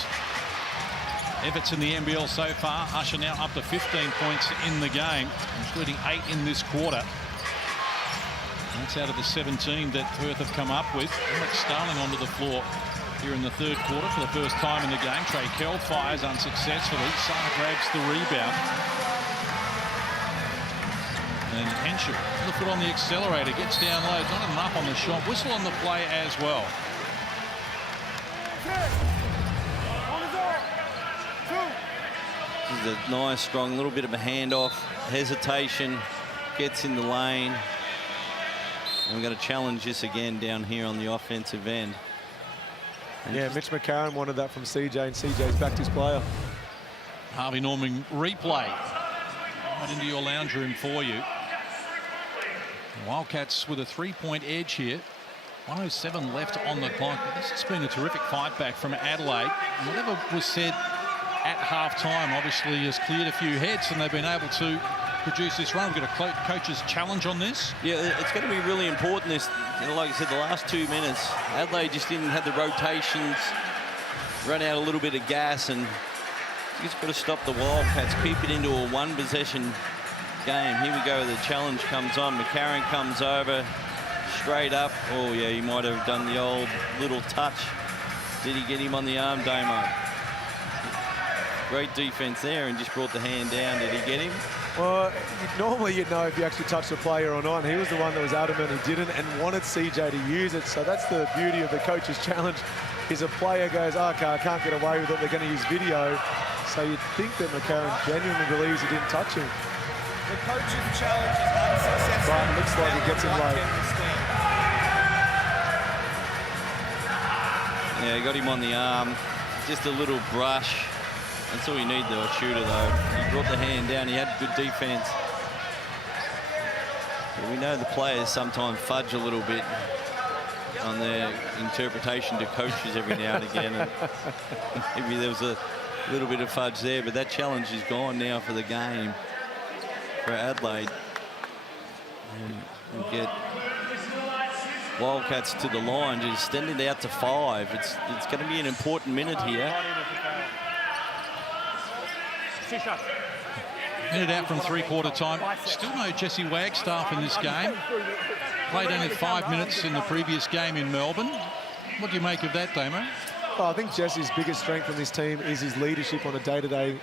efforts in the NBL so far. Usher now up to 15 points in the game, including 8 in this quarter. That's out of the 17 that Perth have come up with. Alex Starling onto the floor here in the third quarter for the first time in the game. Trey Kell fires unsuccessfully. Sarr grabs the rebound. And Henshaw, the foot on the accelerator, gets down low. Not enough on the shot. Whistle on the play as well. This is a nice, strong, little bit of a handoff. Hesitation, gets in the lane. And we're going to challenge this again down here on the offensive end. And yeah, Mitch McCarron wanted that from CJ, and CJ's backed his player. Harvey Norman replay right into your lounge room for you. Wildcats with a 3-point edge here. 1:07 left on the clock. But this has been a terrific fight back from Adelaide. Whatever was said at halftime obviously has cleared a few heads, and they've been able to produce this run. We've got a coach's challenge on this. Yeah, it's going to be really important. This, you know, like I said, the last 2 minutes, Adelaide just didn't have the rotations, run out a little bit of gas, and just got to stop the Wildcats, keep it into a one-possession game. Here we go. The challenge comes on. McCarron comes over, straight up. Oh yeah, he might have done the old little touch. Did he get him on the arm, Damo? Great defense there, and just brought the hand down. Did he get him? Well, normally you'd know if you actually touched the player or not. And he was the one that was adamant he didn't and wanted CJ to use it. So that's the beauty of the coach's challenge, is a player goes, oh, okay, I can't get away with it, they're going to use video. So you'd think that McCarron genuinely believes he didn't touch him. The coach's challenge is unsuccessful. But it looks like he gets him late. Yeah, he got him on the arm. Just a little brush. That's all you need, though, a shooter, though. He brought the hand down. He had good defense. But we know the players sometimes fudge a little bit on their interpretation to coaches every now and again. And maybe there was a little bit of fudge there, but that challenge is gone now for the game for Adelaide. And we'll get Wildcats to the line, just extending it out to 5. It's going to be an important minute here. Minute out from three-quarter time. Still no Jesse Wagstaff in this game. Played only 5 minutes in the previous game in Melbourne. What do you make of that, Damo? Well, I think Jesse's biggest strength in this team is his leadership on a day-to-day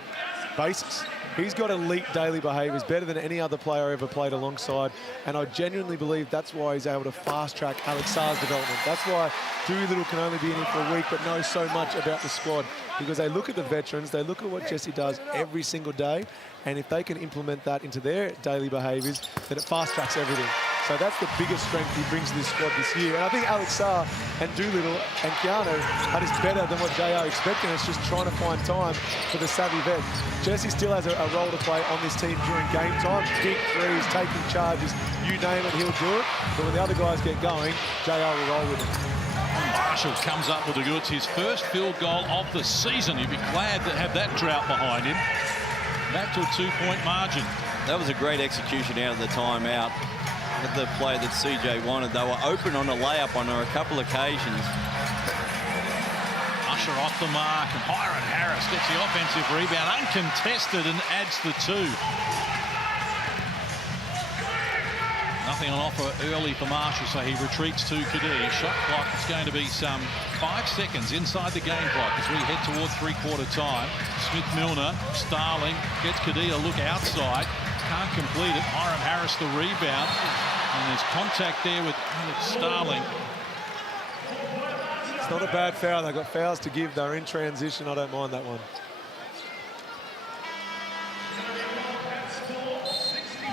basis. He's got elite daily behaviours, better than any other player I ever played alongside, and I genuinely believe that's why he's able to fast-track Alex Sarr's development. That's why Doolittle can only be in here for a week but knows so much about the squad, because they look at the veterans, they look at what Jesse does every single day, and if they can implement that into their daily behaviours, then it fast-tracks everything. So that's the biggest strength he brings to this squad this year. And I think Alex Sarr and Doolittle and Keanu are just better than what JR expecting. It's just trying to find time for the savvy vet. Jesse still has a role to play on this team during game time. Big threes, taking charges, you name it, he'll do it. But when the other guys get going, JR will roll with him. Marshall comes up with the goods. His first field goal of the season. He'd be glad to have that drought behind him. Back to a 2-point margin. That was a great execution out of the timeout. The play that CJ wanted. They were open on a layup on a couple occasions. Pressure off the mark, and Byron Harris gets the offensive rebound, uncontested, and adds the 2. Nothing on offer early for Marshall, so he retreats to Kadee. Shot clock is going to be some 5 seconds inside the game clock as we head towards three-quarter time. Smith-Milner, Starling gets Kadee to look outside. Can't complete it. Byron Harris the rebound. And there's contact there with Starling. It's not a bad foul. They've got fouls to give. They're in transition. I don't mind that one.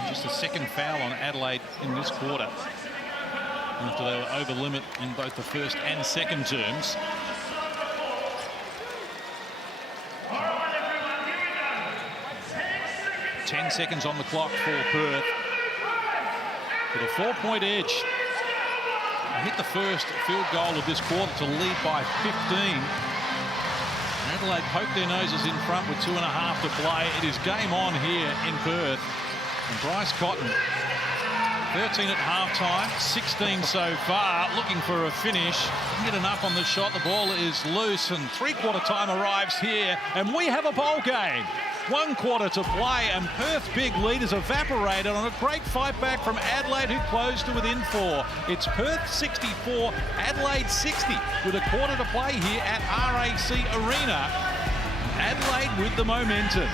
Just a second foul on Adelaide in this quarter, after they were over limit in both the first and second terms. Ten seconds on the clock for Perth. With a 4-point edge. They hit the first field goal of this quarter to lead by 15. Adelaide poked their noses in front with 2.5 to play. It is game on here in Perth. And Bryce Cotton, 13 at halftime, 16 so far, looking for a finish. Didn't get enough on the shot. The ball is loose, and three-quarter time arrives here, and we have a bowl game. 1 quarter to play, and Perth's big lead is evaporated on a great fight back from Adelaide, who closed to within 4. It's Perth 64, Adelaide 60, with a quarter to play here at RAC Arena. Adelaide with the momentum.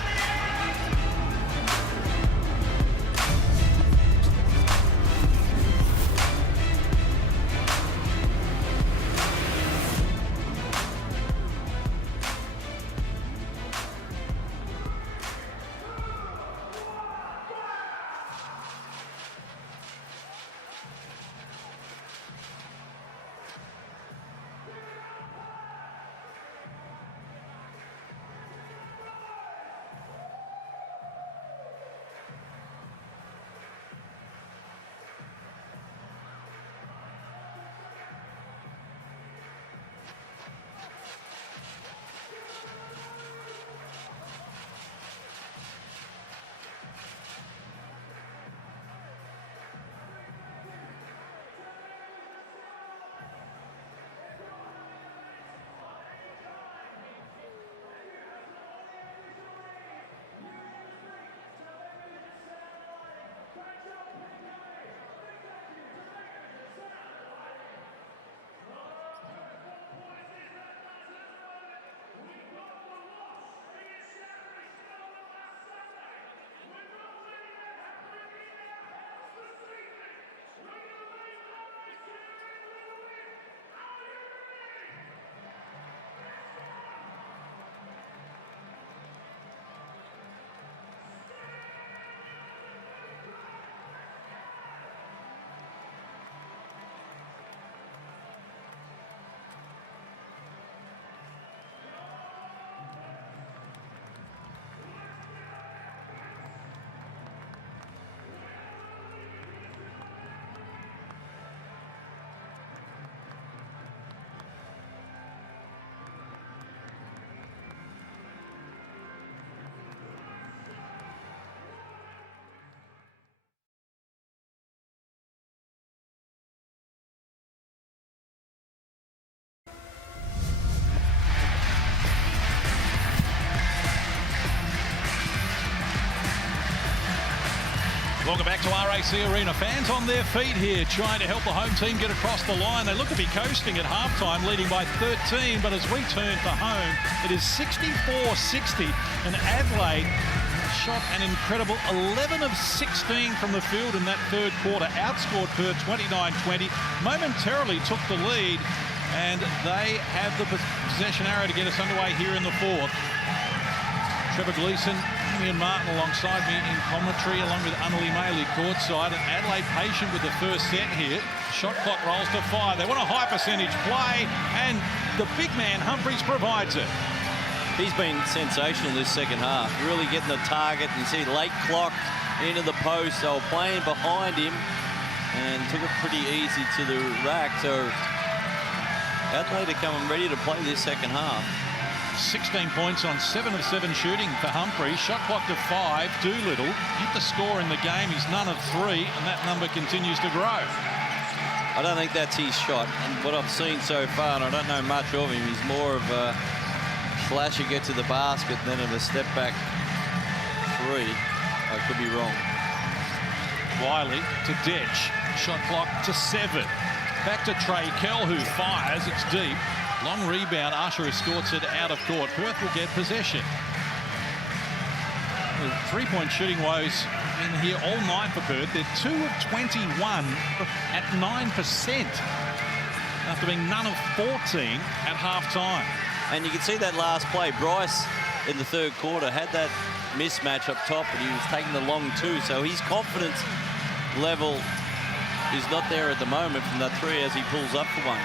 Welcome back to RAC Arena. Fans on their feet here, trying to help the home team get across the line. They look to be coasting at halftime, leading by 13, but as we turn for home, it is 64-60, and Adelaide shot an incredible 11 of 16 from the field in that third quarter, outscored Perth 29-20, momentarily took the lead, and they have the possession arrow to get us underway here in the fourth. Trevor Gleeson, Ian Martin alongside me in commentary, along with Annalie Maley courtside, and Adelaide patient with the first set here. Shot clock rolls to 5. They want a high percentage play, and the big man Humphries provides it. He's been sensational this second half, really getting the target. You see late clock into the post, they were playing behind him and took it pretty easy to the rack. So Adelaide are coming ready to play this second half. 16 points on 7 of 7 shooting for Humphrey. Shot clock to 5. Doolittle hit the score in the game. He's none of 3, and that number continues to grow. I don't think that's his shot. And what I've seen so far, and I don't know much of him, he's more of a slasher, get to the basket, than of a step back three. I could be wrong. Wiley to Detch. Shot clock to 7. Back to Trey Kell, who fires. It's deep. Long rebound. Usher escorts it out of court. Perth will get possession. The three-point shooting woes in here all night for Perth. They're 2 of 21 at 9%. After being none of 14 at half-time. And you can see that last play. Bryce, in the third quarter, had that mismatch up top, and he was taking the long two. So his confidence level is not there at the moment from that three as he pulls up for one.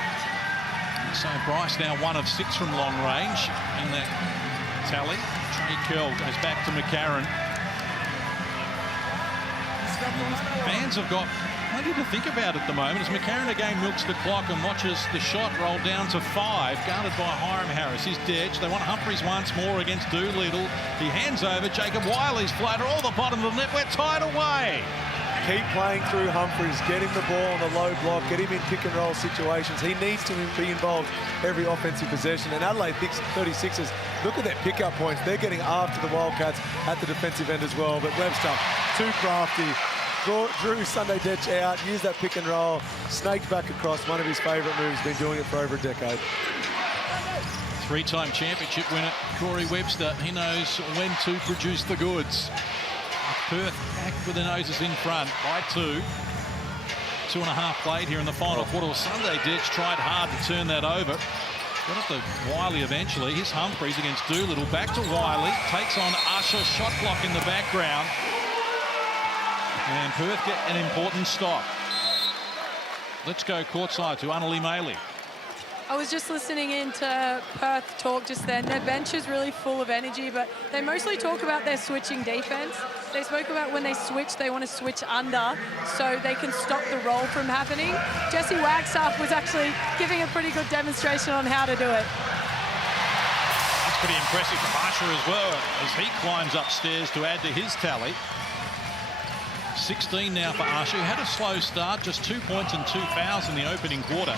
So Bryce now 1 of 6 from long range in that tally. Trey Kell goes back to McCarron. Fans have got plenty to think about at the moment as McCarron again milks the clock and watches the shot roll down to 5, guarded by Hiram Harris. He's Detch. They want Humphries once more against Doolittle. He hands over. Jacob Wiley's floater all the bottom of the net. We're tied away. Keep playing through Humphries, get him the ball on the low block, get him in pick and roll situations. He needs to be involved every offensive possession. And Adelaide 36ers, look at their pickup points. They're getting after the Wildcats at the defensive end as well. But Webster, too crafty. Drew Sunday Detch out, used that pick and roll, snaked back across, one of his favourite moves, been doing it for over a decade. 3-time championship winner, Corey Webster. He knows when to produce the goods. Perth back with their noses in front by 2. 2.5 played here in the final quarter. Sunday Detch tried hard to turn that over. Got it to Wiley eventually. Here's Humphries against Doolittle. Back to Wiley. Takes on Usher. Shot clock in the background. And Perth get an important stop. Let's go courtside to Annalie Maley. I was just listening into Perth talk just then. Their bench is really full of energy, but they mostly talk about their switching defense. They spoke about when they switch, they want to switch under so they can stop the roll from happening. Jesse Wagstaff was actually giving a pretty good demonstration on how to do it. That's pretty impressive from Usher as well as he climbs upstairs to add to his tally. 16 now for Usher, who had a slow start, just 2 points and 2 fouls in the opening quarter.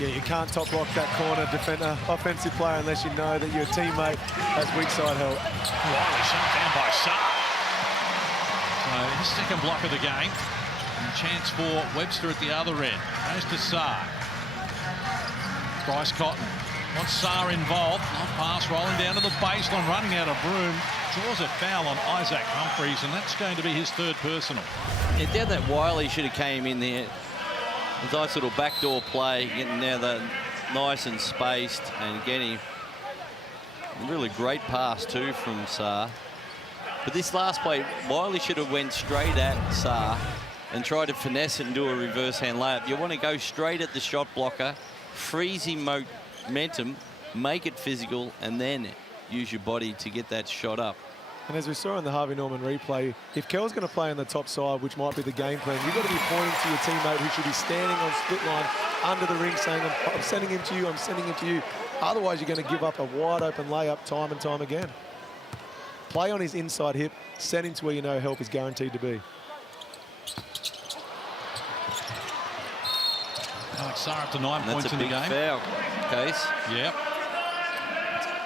Yeah, you can't top lock that corner defender, offensive player, unless you know that your teammate has weak side help. Wiley shot down by Saar. So his second block of the game. And a chance for Webster at the other end. Goes to Saar. Bryce Cotton wants Saar involved. Long pass rolling down to the baseline, running out of room. Draws a foul on Isaac Humphries, and that's going to be his 3rd personal. Yeah, down that Wiley should have came in there. A nice little backdoor play, getting now that nice and spaced, and getting a really great pass too from Saar. But this last play, Wiley should have went straight at Saar and tried to finesse it and do a reverse hand layup. You want to go straight at the shot blocker, freeze him momentum, make it physical, and then use your body to get that shot up. And as we saw in the Harvey Norman replay, if Kell's going to play on the top side, which might be the game plan, you've got to be pointing to your teammate who should be standing on split line under the ring saying, I'm sending him to you, I'm sending him to you. Otherwise, you're going to give up a wide open layup time and time again. Play on his inside hip, send him to where you know help is guaranteed to be. Alex Saar up to 9 points in the game. That's a big foul case. Yep.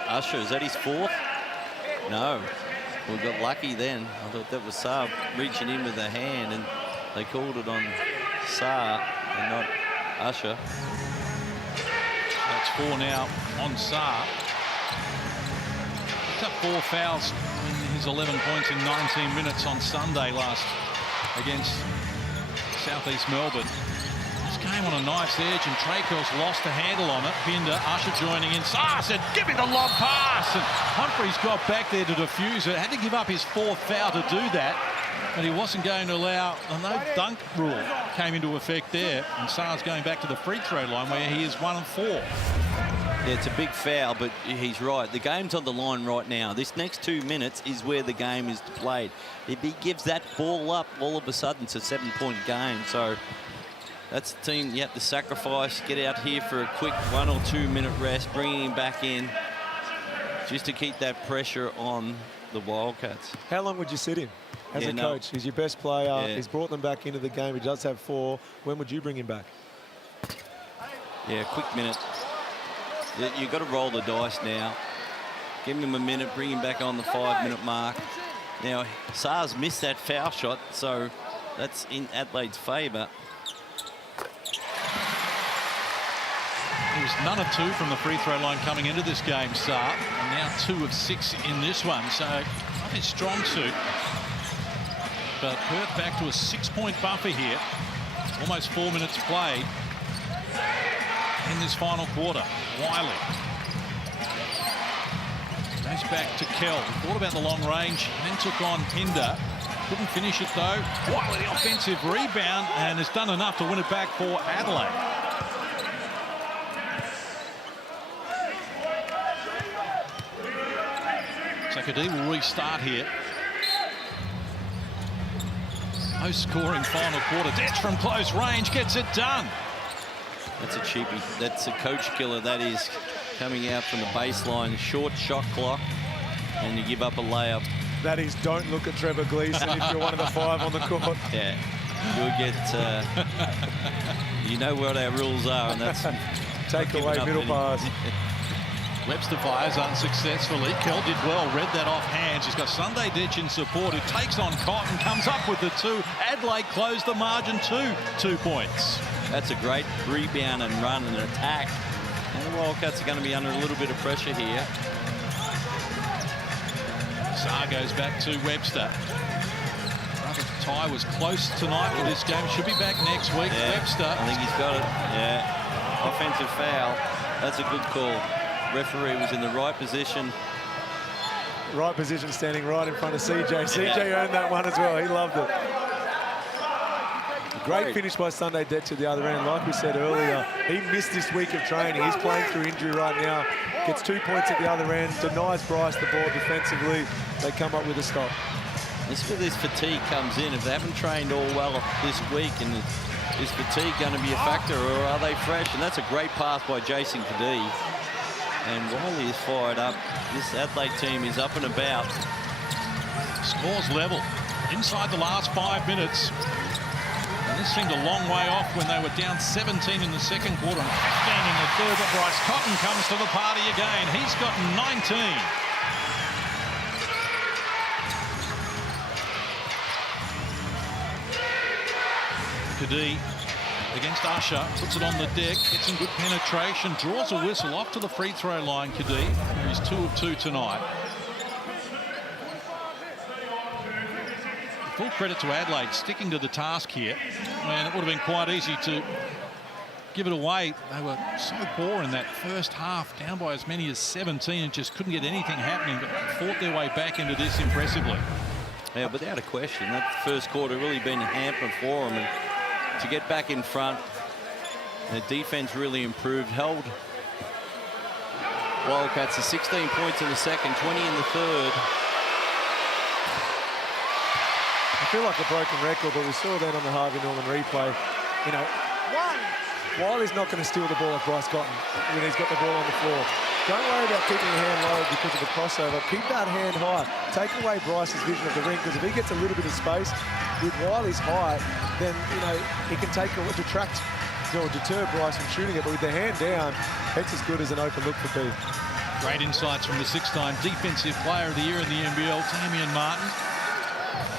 Usher, is that his 4th? No. We got lucky then. I thought that was Saar reaching in with a hand, and they called it on Saar and not Usher. That's 4 now on Saar. He's up 4 fouls in his 11 points in 19 minutes on Sunday last against Southeast Melbourne. This came on a nice edge, and Traykel's lost the handle on it. Pinder, Usher joining in. Saar said, give me the lob pass. And Humphries got back there to defuse it. Had to give up his 4th foul to do that. But he wasn't going to allow a no dunk rule came into effect there. And Saar's going back to the free throw line where he is 1 of 4. Yeah, it's a big foul, but he's right. The game's on the line right now. This next 2 minutes is where the game is played. If he gives that ball up, all of a sudden it's a 7-point game. So that's the team you have to sacrifice, get out here for a quick 1 or 2 minute rest, bringing him back in just to keep that pressure on the Wildcats. How long would you sit him? As a coach, he's your best player. He's brought them back into the game. He does have 4. When would you bring him back? Yeah, quick minute. You've got to roll the dice now. Give him a minute, bring him back on the 5-minute mark. Now, Saar's missed that foul shot, so that's in Adelaide's favour. He was none of 2 from the free throw line coming into this game, Saar. And now 2 of 6 in this one, so not his strong suit. But Perth back to a 6-point buffer here. Almost 4 minutes played in this final quarter. Wiley goes back to Kell. Thought about the long range and then took on Pinder. Couldn't finish it though. Wiley, the offensive rebound, and has done enough to win it back for Adelaide. So Kadee will restart here. No scoring final quarter. Detch from close range gets it done. That's a cheapie. That's a coach killer. That is coming out from the baseline. Short shot clock. And you give up a layup. That is, don't look at Trevor Gleeson if you're one of the 5 on the court. Yeah. You'll get... you know what our rules are, and that's... Take away middle pass. Webster fires unsuccessfully. Kell did well, read that off hands. He's got Sunday Ditch in support, who takes on Cotton, comes up with the 2. Adelaide closed the margin to 2 points. That's a great rebound and run and attack. And the Wildcats are going to be under a little bit of pressure here. Saar goes back to Webster. Ty was close tonight with this game. Should be back next week. Yeah, Webster. I think he's got it. Yeah. Offensive foul. That's a good call. Referee was in the right position. Right position, standing right in front of CJ. CJ earned that one as well. He loved it. Great finish by Sunday Detch at the other end. Like we said earlier, he missed this week of training. He's playing through injury right now. Gets 2 points at the other end. Denies Bryce the ball defensively. They come up with a stop. This is where this fatigue comes in. If they haven't trained all well this week, and is fatigue going to be a factor, or are they fresh? And that's a great pass by Jason Kadee. And Wiley is fired up. This Adelaide team is up and about. Scores level inside the last 5 minutes. And this seemed a long way off when they were down 17 in the second quarter and 15 in the third. But Bryce Cotton comes to the party again. He's got 19. Kadee against Usher, puts it on the deck, gets some good penetration, draws a whistle off to the free throw line. Kadee, he's 2 of 2 tonight. Full credit to Adelaide sticking to the task here. Man, it would have been quite easy to give it away. They were so poor in that first half, down by as many as 17, and just couldn't get anything happening, but fought their way back into this impressively. Yeah, without a question, that first quarter really been a hamper for them. And to get back in front, the defense really improved, held Wildcats to 16 points in the second, 20 in the third. I feel like a broken record, but we saw that on the Harvey Norman replay. You know, Wiley's not going to steal the ball off Bryce Cotton when he's got the ball on the floor. Don't worry about keeping your hand low because of the crossover. Keep that hand high. Take away Bryce's vision of the ring, because if he gets a little bit of space with Wiley's height, then, you know, he can detract or deter Bryce from shooting it. But with the hand down, it's as good as an open look for P. Great insights from the 6-time Defensive Player of the Year in the NBL, Damian Martin.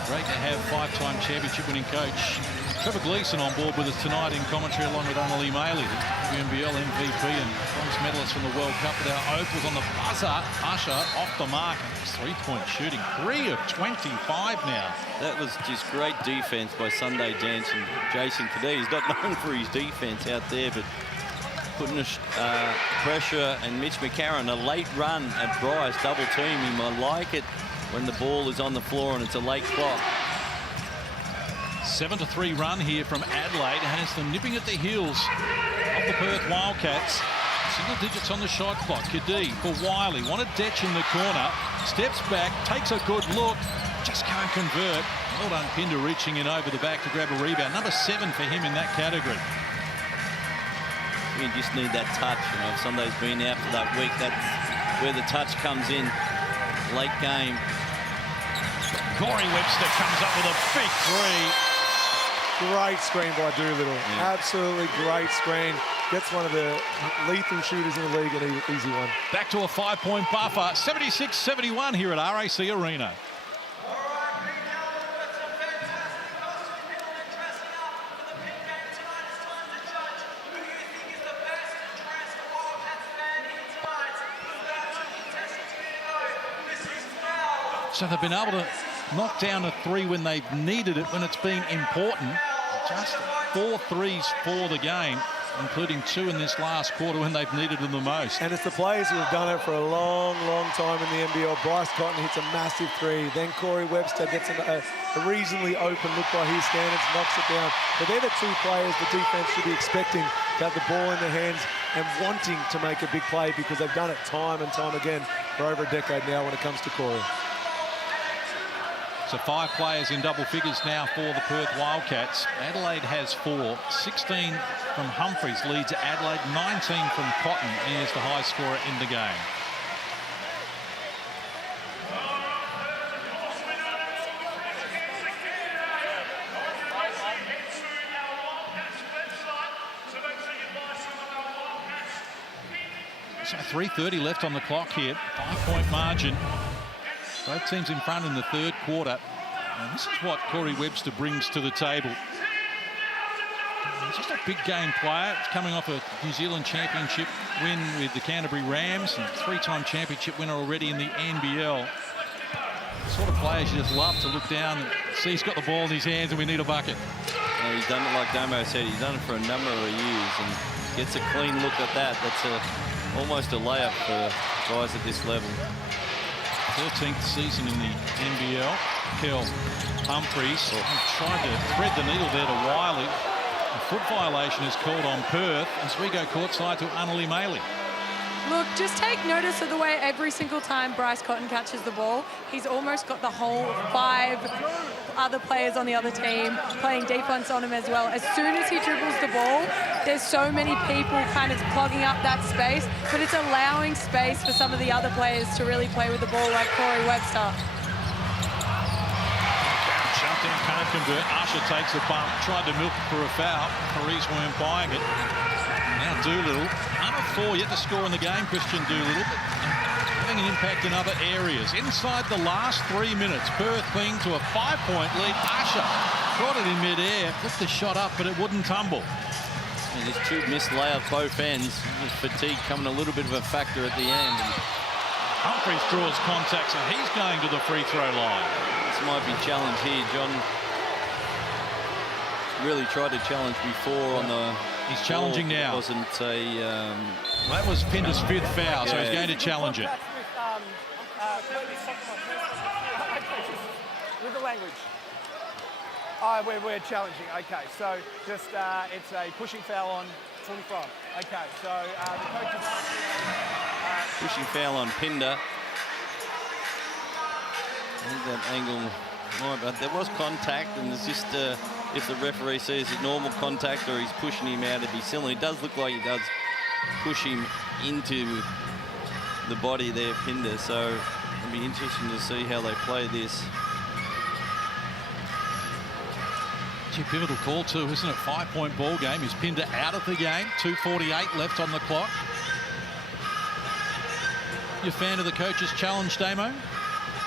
Great to have 5-time championship-winning coach Trevor Gleeson on board with us tonight in commentary, along with Annalie Maley, the NBL MVP and bronze medalist from the World Cup. With our opals on the buzzer, Usher off the mark. 3-point shooting, 3 of 25 now. That was just great defense by Sunday Dance and Jason Kadee. He's not known for his defense out there, but putting pressure, and Mitch McCarron, a late run at Bryce, double team him. I like it when the ball is on the floor and it's a late clock. 7-3 run here from Adelaide has them nipping at the heels of the Perth Wildcats. Single digits on the shot clock. Kadee for Wiley. Wanted Detch in the corner. Steps back, takes a good look. Just can't convert. Well done, Pinder reaching in over the back to grab a rebound. Number 7 for him in that category. You just need that touch. You know, if somebody's been out for that week, that's where the touch comes in. Late game. Corey Webster comes up with a big three. Great screen by Doolittle. Yeah. Absolutely great screen. Gets one of the lethal shooters in the league, an easy one. Back to a 5-point buffer. 76-71 here at RAC Arena. So they've been able to knock down a three when they've needed it, when it's been important. Just 4 threes for the game, including 2 in this last quarter when they've needed them the most. And it's the players who have done it for a long, long time in the NBL. Bryce Cotton hits a massive three. Then Corey Webster gets a reasonably open look by his standards, knocks it down. But they're the 2 players the defense should be expecting to have the ball in their hands and wanting to make a big play, because they've done it time and time again for over a decade now when it comes to Corey. So 5 players in double figures now for the Perth Wildcats. Adelaide has 4. 16 from Humphreys leads Adelaide. 19 from Cotton. He is the high scorer in the game. So 3:30 left on the clock here. 5-point margin. Both teams in front in the third quarter. And this is what Corey Webster brings to the table. He's just a big game player. He's coming off a New Zealand championship win with the Canterbury Rams and 3-time championship winner already in the NBL. The sort of players you just love to look down and see he's got the ball in his hands and we need a bucket. Yeah, he's done it like Damo said. He's done it for a number of years and gets a clean look at that. That's almost a layup for guys at this level. 13th season in the NBL. Kel Humphreys tried to thread the needle there to Wiley. A foot violation is called on Perth as we go courtside to Annalie Maley. Look, just take notice of the way every single time Bryce Cotton catches the ball, he's almost got the whole 5 other players on the other team playing defense on him as well. As soon as he dribbles the ball, there's so many people kind of clogging up that space, but it's allowing space for some of the other players to really play with the ball, like Corey Webster. Jumped in, can't convert. Usher takes a bump, tried to milk for a foul. Paris weren't buying it. Now Doolittle, under 4 yet to score in the game, Christian Doolittle, but having an impact in other areas. Inside the last 3 minutes, Perth cling to a 5-point lead. Usher got it in mid-air, put the shot up, but it wouldn't tumble. And his 2 missed layups both ends. His fatigue coming a little bit of a factor at the end. And Humphreys draws contact, so he's going to the free throw line. this might be challenged here. John really tried to challenge before on the... He's challenging now. It wasn't a... that was Pinder's 5th foul, so he's going to challenge it. With the language. We're challenging. Okay, so just it's a pushing foul on 45. Okay, so the coaches... pushing foul on Pinder. I think that angle... But there was contact, and it's just if the referee sees it normal contact or he's pushing him out, it'd be similar. It does look like he does push him into the body there, Pinder. So it'll be interesting to see how they play this. It's a pivotal call too, isn't it? 5-point ball game. Is Pinder out of the game? 2:48 left on the clock. You a fan of the coach's challenge, Damo?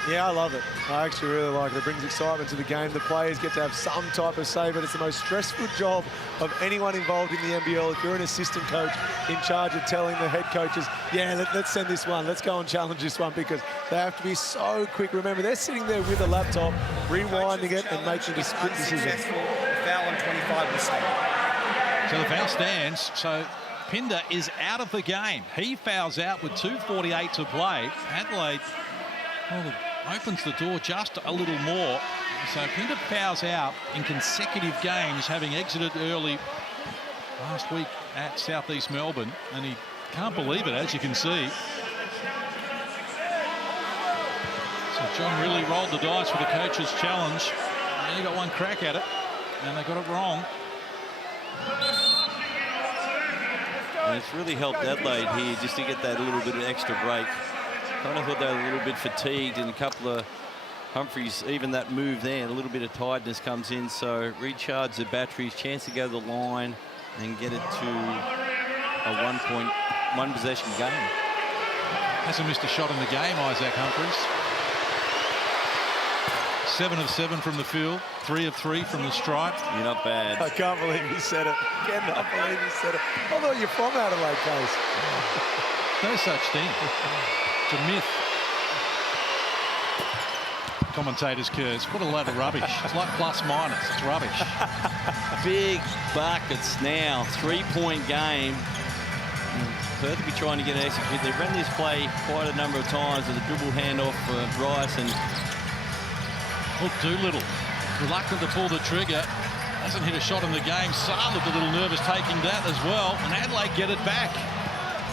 Yeah, I love it. I actually really like it. It brings excitement to the game. The players get to have some type of say, but it's the most stressful job of anyone involved in the NBL. If you're an assistant coach in charge of telling the head coaches, yeah, let's send this one. Let's go and challenge this one, because they have to be so quick. Remember, they're sitting there with a laptop, rewinding it and making a split decision. Foul on 25 mistake. So the foul stands. So Pinder is out of the game. He fouls out with 2:48 to play. Adelaide, well, opens the door just a little more. So Pinder fouls out in consecutive games, having exited early last week at Southeast Melbourne, and he can't believe it, as you can see. So John really rolled the dice with the coach's challenge. And he got one crack at it, and they got it wrong. And it's really helped Adelaide here just to get that little bit of extra break. Kind of thought they were a little bit fatigued in a couple of Humphries, even that move there, a little bit of tiredness comes in, so recharge the batteries, chance to go to the line and get it to a one possession game. Hasn't missed a shot in the game, Isaac Humphries. 7 of 7 from the field, 3 of 3 from the stripe. You're not bad. I can't believe he said it. Cannot believe he said it. I thought you're from Adelaide, Case. No such thing. It's a myth. Commentators curse. What a load of rubbish. It's like plus minus. It's rubbish. Big buckets now. 3-point game. Perth will be trying to get it executed. They've run this play quite a number of times with a dribble handoff for Bryce. And look, Doolittle reluctant to pull the trigger. Hasn't hit a shot in the game. Saar looked a little nervous taking that as well. And Adelaide get it back.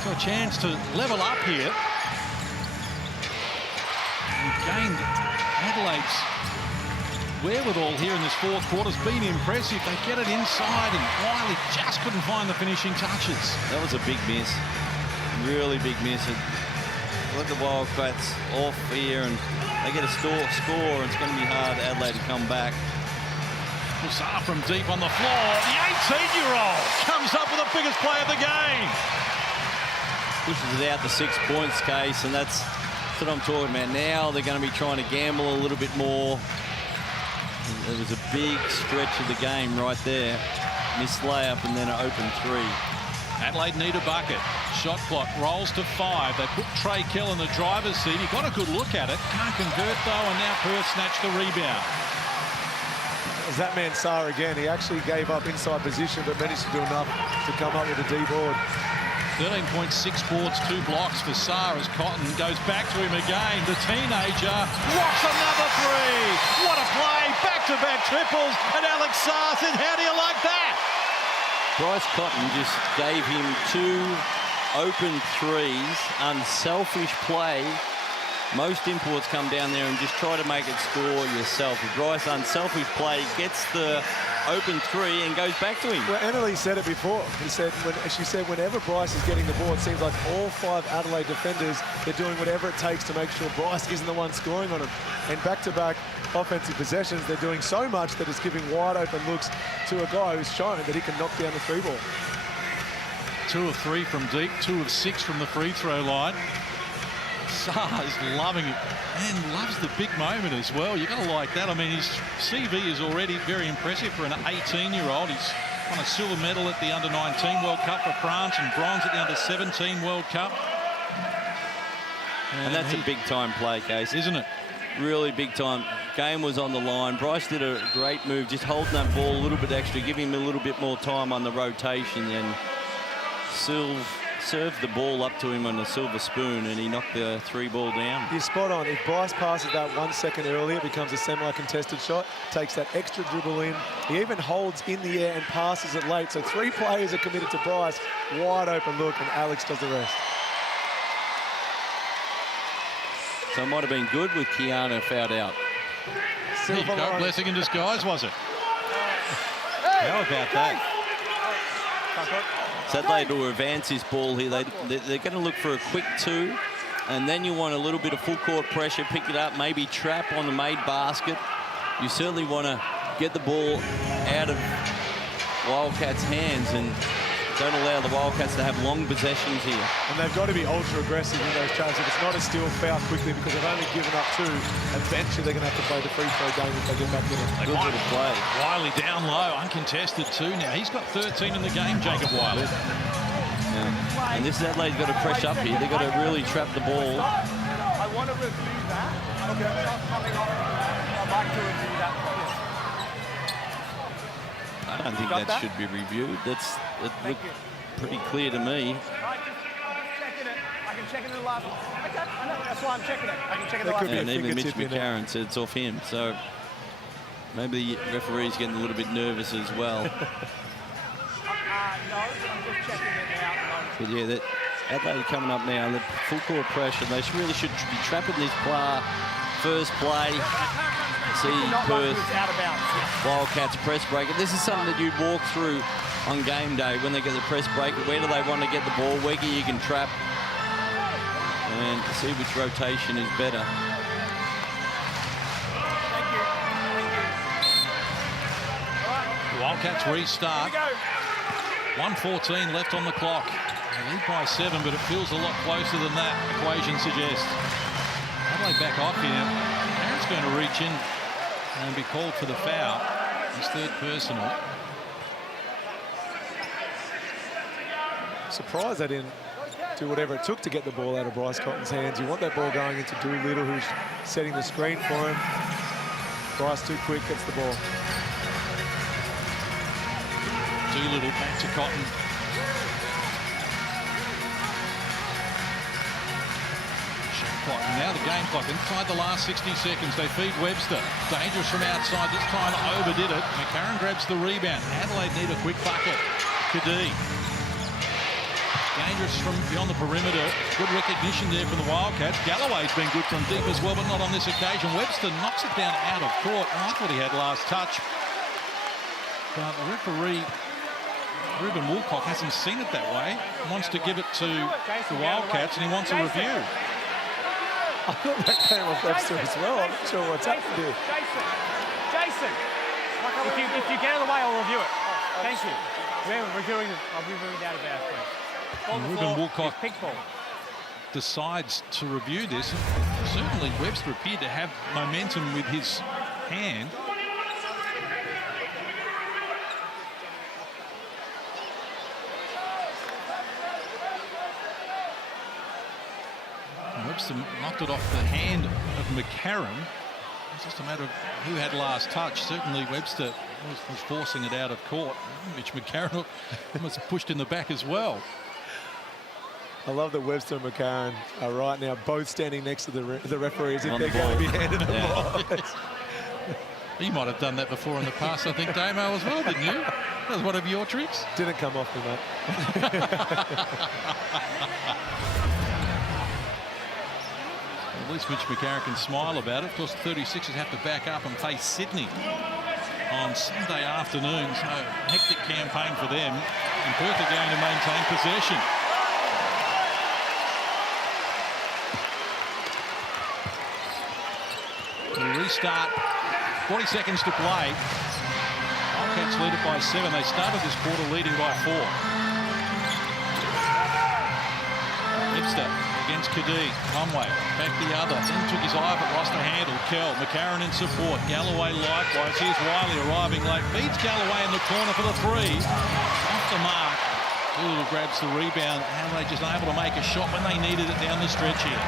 So a chance to level up here. And gained Adelaide's wherewithal here in this fourth quarter has been impressive. They get it inside and Wiley just couldn't find the finishing touches. That was a big miss. Really big miss. Let the Wildcats off here and they get a score and it's going to be hard for Adelaide to come back. Saar from deep on the floor. The 18-year-old comes up with the biggest play of the game. Pushes it out to 6 points, Case, and that's what I'm talking about. Now they're going to be trying to gamble a little bit more. It was a big stretch of the game right there. Missed layup and then an open 3. Adelaide need a bucket. Shot clock rolls to 5. They put Trey Kell in the driver's seat. He got a good look at it. Can't convert though, and now Perth snatched the rebound. As that man Saar again, he actually gave up inside position but managed to do enough to come up with a D board. 13.6 boards, 2 blocks for Saar as Cotton goes back to him again. The teenager rocks another 3. What a play! Back-to-back triples, and Alex Saar said, "How do you like that?" Bryce Cotton just gave him 2 open 3s. Unselfish play. Most imports come down there and just try to make it score yourself. Bryce, unselfish play, gets the open 3 and goes back to him. Well, Annalise said it before. She said whenever Bryce is getting the ball, it seems like all 5 Adelaide defenders, they're doing whatever it takes to make sure Bryce isn't the one scoring on him. And back-to-back offensive possessions, they're doing so much that it's giving wide open looks to a guy who's shown that he can knock down the 3 ball. 2 of 3 from deep, 2 of 6 from the free throw line. Saar is loving it and loves the big moment as well. You're going to like that. I mean, his CV is already very impressive for an 18-year-old. He's won a silver medal at the Under-19 World Cup for France and bronze at the Under-17 World Cup. And that's a big-time play, Case. Isn't it? Really big time. Game was on the line. Bryce did a great move, just holding that ball a little bit extra, giving him a little bit more time on the rotation, and Silv served the ball up to him on a silver spoon and he knocked the 3 ball down. You're spot on. If Bryce passes that 1 second earlier, it becomes a semi-contested shot, takes that extra dribble in. He even holds in the air and passes it late. So 3 players are committed to Bryce. Wide open look, and Alex does the rest. So it might have been good with Keanu fouled out. There you go, blessing in disguise, was it? How about that? So Adelaide will advance his ball here. They're going to look for a quick 2, and then you want a little bit of full court pressure, pick it up, maybe trap on the made basket. You certainly want to get the ball out of Wildcats' hands and don't allow the Wildcats to have long possessions here. And they've got to be ultra aggressive in those traps. If it's not a steal, foul quickly, because they've only given up 2. Eventually they're going to have to play the free throw game if they get back in it. Good little play. Wiley down low, uncontested 2 now. He's got 13 in the game, Jacob Wiley. Yeah. And this is Adelaide's got to press up here. They've got to really trap the ball. I want to review that. Okay. I'd like to review that. I don't think that should be reviewed. It looked pretty clear to me. I can check it in the last one. Okay, I know. That's why I'm checking it. I can check it in the last one. And even Mitch McCarron said it's off him. So maybe the referee's getting a little bit nervous as well. No, I'm just checking it out at the moment. But yeah, Adelaide coming up now. The full court pressure. They really should be trapping this first play. See Perth Wildcats press break. This is something that you'd walk through on game day when they get the press break. Where do they want to get the ball? Where you can trap and see which rotation is better. Wildcats restart. 1:14 left on the clock. They lead by 7, but it feels a lot closer than that equation suggests. Adelaide back off here. Aaron's going to reach in and be called for the foul. His third personal. Surprised they didn't do whatever it took to get the ball out of Bryce Cotton's hands. You want that ball going into Doolittle, who's setting the screen for him. Bryce too quick, gets the ball. Doolittle back to Cotton. Shot clock. Now the game clock inside the last 60 seconds. They feed Webster. Dangerous from outside. This time overdid it. McCarron grabs the rebound. Adelaide need a quick bucket. Kadee. Dangerous from beyond the perimeter. Good recognition there from the Wildcats. Galloway's been good from deep as well, but not on this occasion. Webster knocks it down out of court. I thought he had last touch. But the referee, Ruben Woolcock, hasn't seen it that way. He wants to give it to the Wildcats, and he wants a review. I thought that came off Webster as well. I'm not sure what's happened here. Jason, if you get out of the way, I'll review it. Thank you. We're reviewing it. I'll be reviewing that about it. Ruben Woolcock decides to review this. Certainly Webster appeared to have momentum with his hand. Webster knocked it off the hand of McCarron. It's just a matter of who had last touch. Certainly Webster was forcing it out of court, which McCarron was pushed in the back as well. I love that Webster and McCarron are right now both standing next to the referees if they're going to be handed the ball. You might have done that before in the past, I think, Damo, as well, didn't you? That was one of your tricks. Didn't come off me, mate. At least Mitch McCarron can smile about it. Of course, the 36ers have to back up and face Sydney on Sunday afternoon. So, hectic campaign for them. And Perth are going to maintain possession. To restart, 40 seconds to play. Wildcats lead it by 7. They started this quarter leading by 4. Webster against Kadee. Conway back the other. Then took his eye but lost the handle. Kell. McCarron in support. Galloway likewise. Here's Wiley arriving late. Beats Galloway in the corner for the 3. Off the mark. Doolittle grabs the rebound. How are they just able to make a shot when they needed it down the stretch here?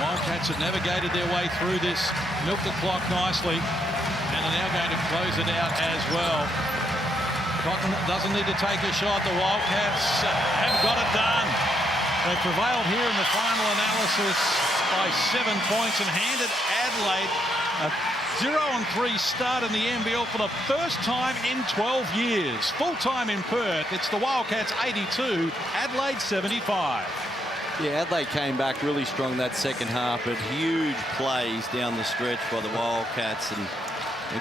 Wildcats have navigated their way through this, milked the clock nicely, and are now going to close it out as well. Cotton doesn't need to take a shot. The Wildcats have got it done. They prevailed here in the final analysis by 7 points and handed Adelaide a 0-3 start in the NBL for the first time in 12 years. Full time in Perth. It's the Wildcats 82, Adelaide 75. Yeah, Adelaide came back really strong that second half, but huge plays down the stretch by the Wildcats. And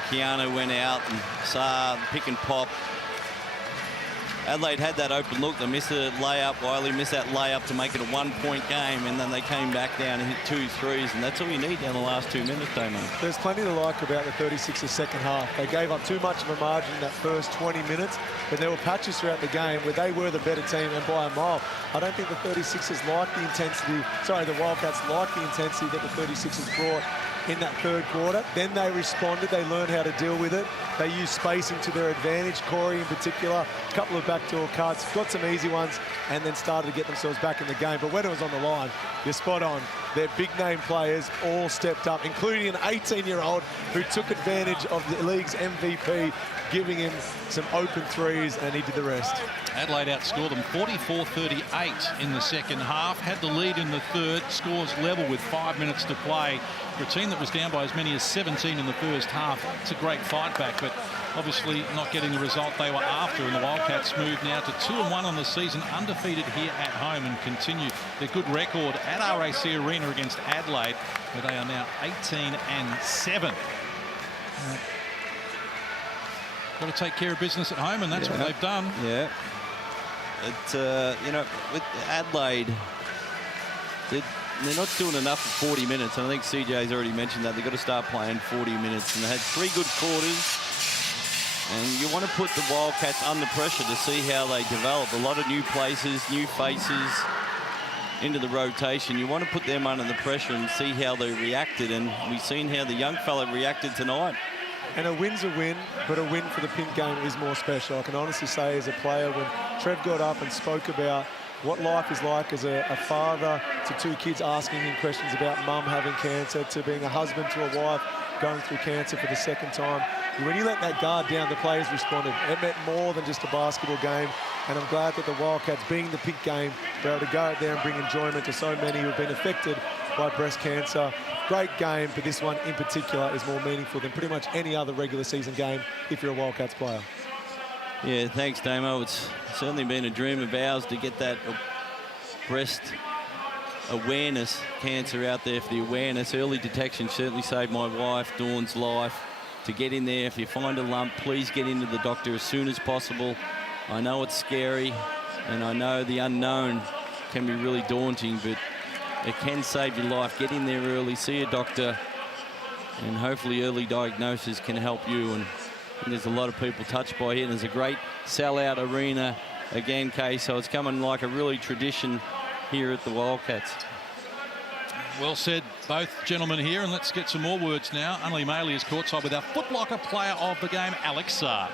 Keanu went out and saw pick and pop. Adelaide had that open look. They missed a layup. Wiley missed that layup to make it a 1-point game, and then they came back down and hit 2 threes, and that's all you need down the last 2 minutes, Damo. There's plenty to like about the 36ers second half. They gave up too much of a margin in that first 20 minutes, but there were patches throughout the game where they were the better team and by a mile. I don't think the 36ers liked the intensity, the Wildcats liked the intensity that the 36ers brought in that third quarter. Then they responded. They learned how to deal with it. They used spacing to their advantage. Corey in particular, a couple of backdoor cuts, got some easy ones, and then started to get themselves back in the game. But when it was on the line, you're spot on. Their big name players all stepped up, including an 18-year-old who took advantage of the league's MVP, giving him some open threes, and he did the rest. Adelaide outscored them 44-38 in the second half. Had the lead in the third. Scores level with 5 minutes to play. For a team that was down by as many as 17 in the first half, it's a great fight back, but obviously not getting the result they were after. And the Wildcats move now to 2-1 on the season, undefeated here at home, and continue their good record at RAC Arena against Adelaide, where they are now 18-7. Got to take care of business at home, and that's what they've done. Yeah. It's, you know, with Adelaide, they're not doing enough for 40 minutes. And I think CJ's already mentioned that. They've got to start playing 40 minutes. And they had 3 good quarters. And you want to put the Wildcats under pressure to see how they develop. A lot of new places, new faces into the rotation. You want to put them under the pressure and see how they reacted. And we've seen how the young fella reacted tonight. And a win's a win, but a win for the Pink game is more special. I can honestly say as a player, when Trev got up and spoke about what life is like as a father to 2 kids asking him questions about mum having cancer, to being a husband to a wife going through cancer for the 2nd time. When you let that guard down, the players responded. It meant more than just a basketball game. And I'm glad that the Wildcats, being the Pink game, were able to go out there and bring enjoyment to so many who have been affected by breast cancer. Great game, but this one in particular is more meaningful than pretty much any other regular season game if you're a Wildcats player. Yeah, thanks, Damo. It's certainly been a dream of ours to get that breast awareness cancer out there for the awareness. Early detection certainly saved my wife, Dawn's, life. To get in there, if you find a lump, please get into the doctor as soon as possible. I know it's scary, and I know the unknown can be really daunting, but it can save your life. Get in there early, see a doctor, and hopefully early diagnosis can help you. And there's a lot of people touched by it. And there's a great sellout arena again, Kay, so it's coming like a really tradition here at the Wildcats. Well said, both gentlemen here, and let's get some more words now. Unley Maley is courtside with our Footlocker player of the game, Alex Sarr.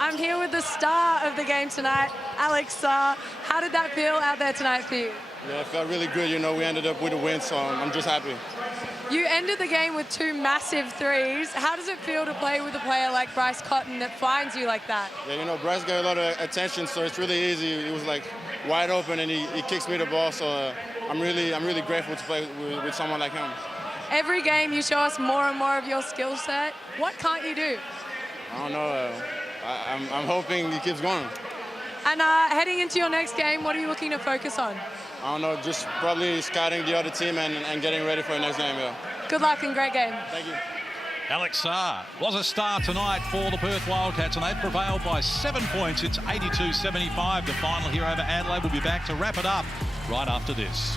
I'm here with the star of the game tonight, Alex Sarr. How did that feel out there tonight for you? Yeah, it felt really good. You know, we ended up with a win, so I'm just happy. You ended the game with 2 massive threes. How does it feel to play with a player like Bryce Cotton that finds you like that? Yeah, you know, Bryce got a lot of attention, so it's really easy. He was like wide open, and he kicks me the ball, so I'm really grateful to play with someone like him. Every game you show us more and more of your skill set. What can't you do? I don't know. I'm hoping he keeps going. And heading into your next game, what are you looking to focus on? I don't know, just probably scouting the other team and getting ready for the next game, yeah. Good luck and great game. Thank you. Alex Sarr was a star tonight for the Perth Wildcats, and they prevailed by 7 points. It's 82-75. The final here over Adelaide. Will be back to wrap it up right after this.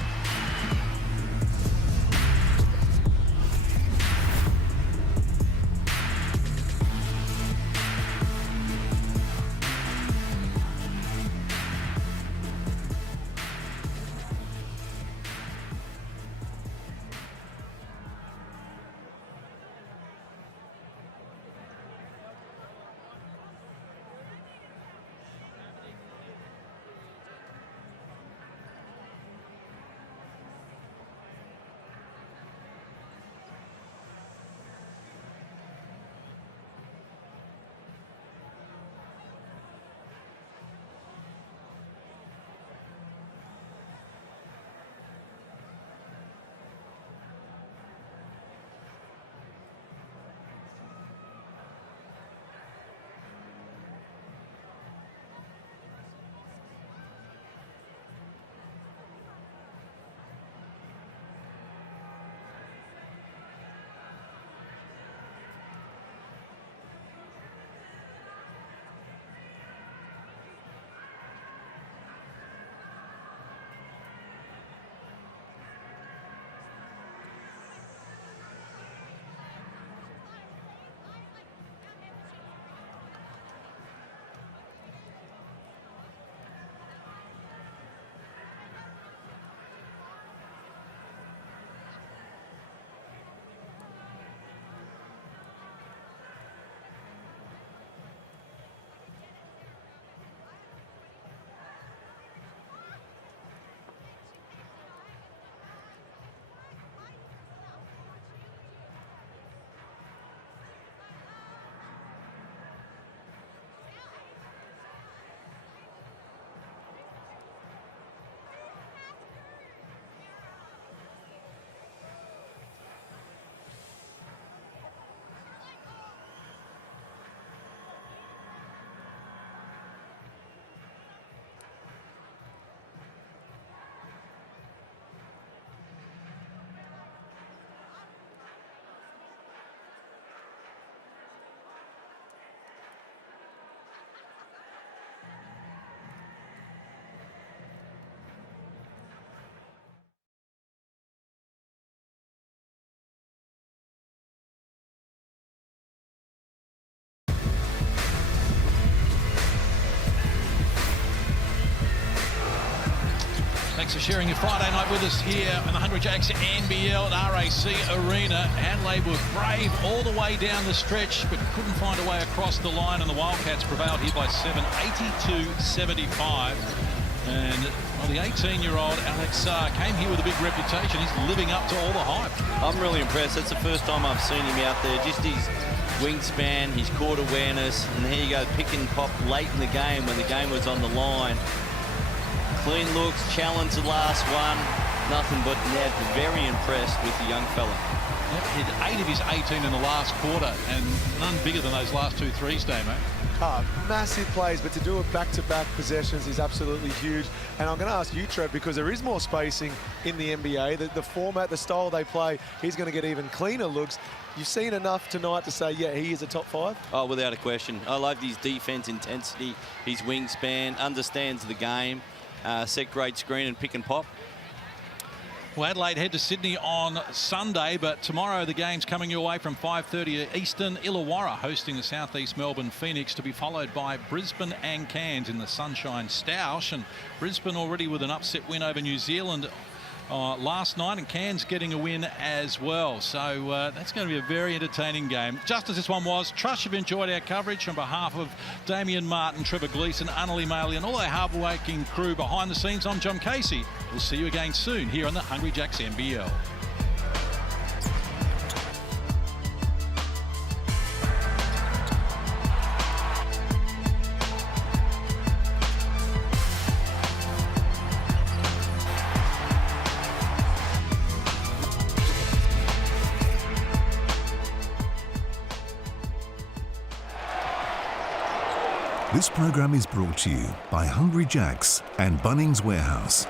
Thanks for sharing your Friday night with us here in the Hungry Jacks NBL at RAC Arena. Adelaide were brave all the way down the stretch, but couldn't find a way across the line, and the Wildcats prevailed here by 7, 82-75. And well, the 18-year-old Alex came here with a big reputation. He's living up to all the hype. I'm really impressed. That's the first time I've seen him out there. Just his wingspan, his court awareness, and here you go, pick and pop late in the game when the game was on the line. Clean looks, challenge the last one. Nothing but net. Very impressed with the young fella. Yep, hit 8 of his 18 in the last quarter, and none bigger than those last 2 threes, Damo. Massive plays, but to do it back-to-back possessions is absolutely huge. And I'm going to ask you, Trev, because there is more spacing in the NBA. The format, the style they play, he's going to get even cleaner looks. You've seen enough tonight to say, yeah, he is a top 5? Oh, without a question. I love his defense intensity, his wingspan, understands the game, set great screen and pick and pop. Well, Adelaide head to Sydney on Sunday, but tomorrow the game's coming your way from 5:30 Eastern. Illawarra hosting the Southeast Melbourne Phoenix, to be followed by Brisbane and Cairns in the Sunshine Stoush. And Brisbane already with an upset win over New Zealand last night, and Cairns getting a win as well. So that's going to be a very entertaining game. Just as this one was, trust you've enjoyed our coverage. On behalf of Damien Martin, Trevor Gleeson, Annalie Maley, and all our hard-working crew behind the scenes, I'm John Casey. We'll see you again soon here on the Hungry Jacks NBL. This program is brought to you by Hungry Jacks and Bunnings Warehouse.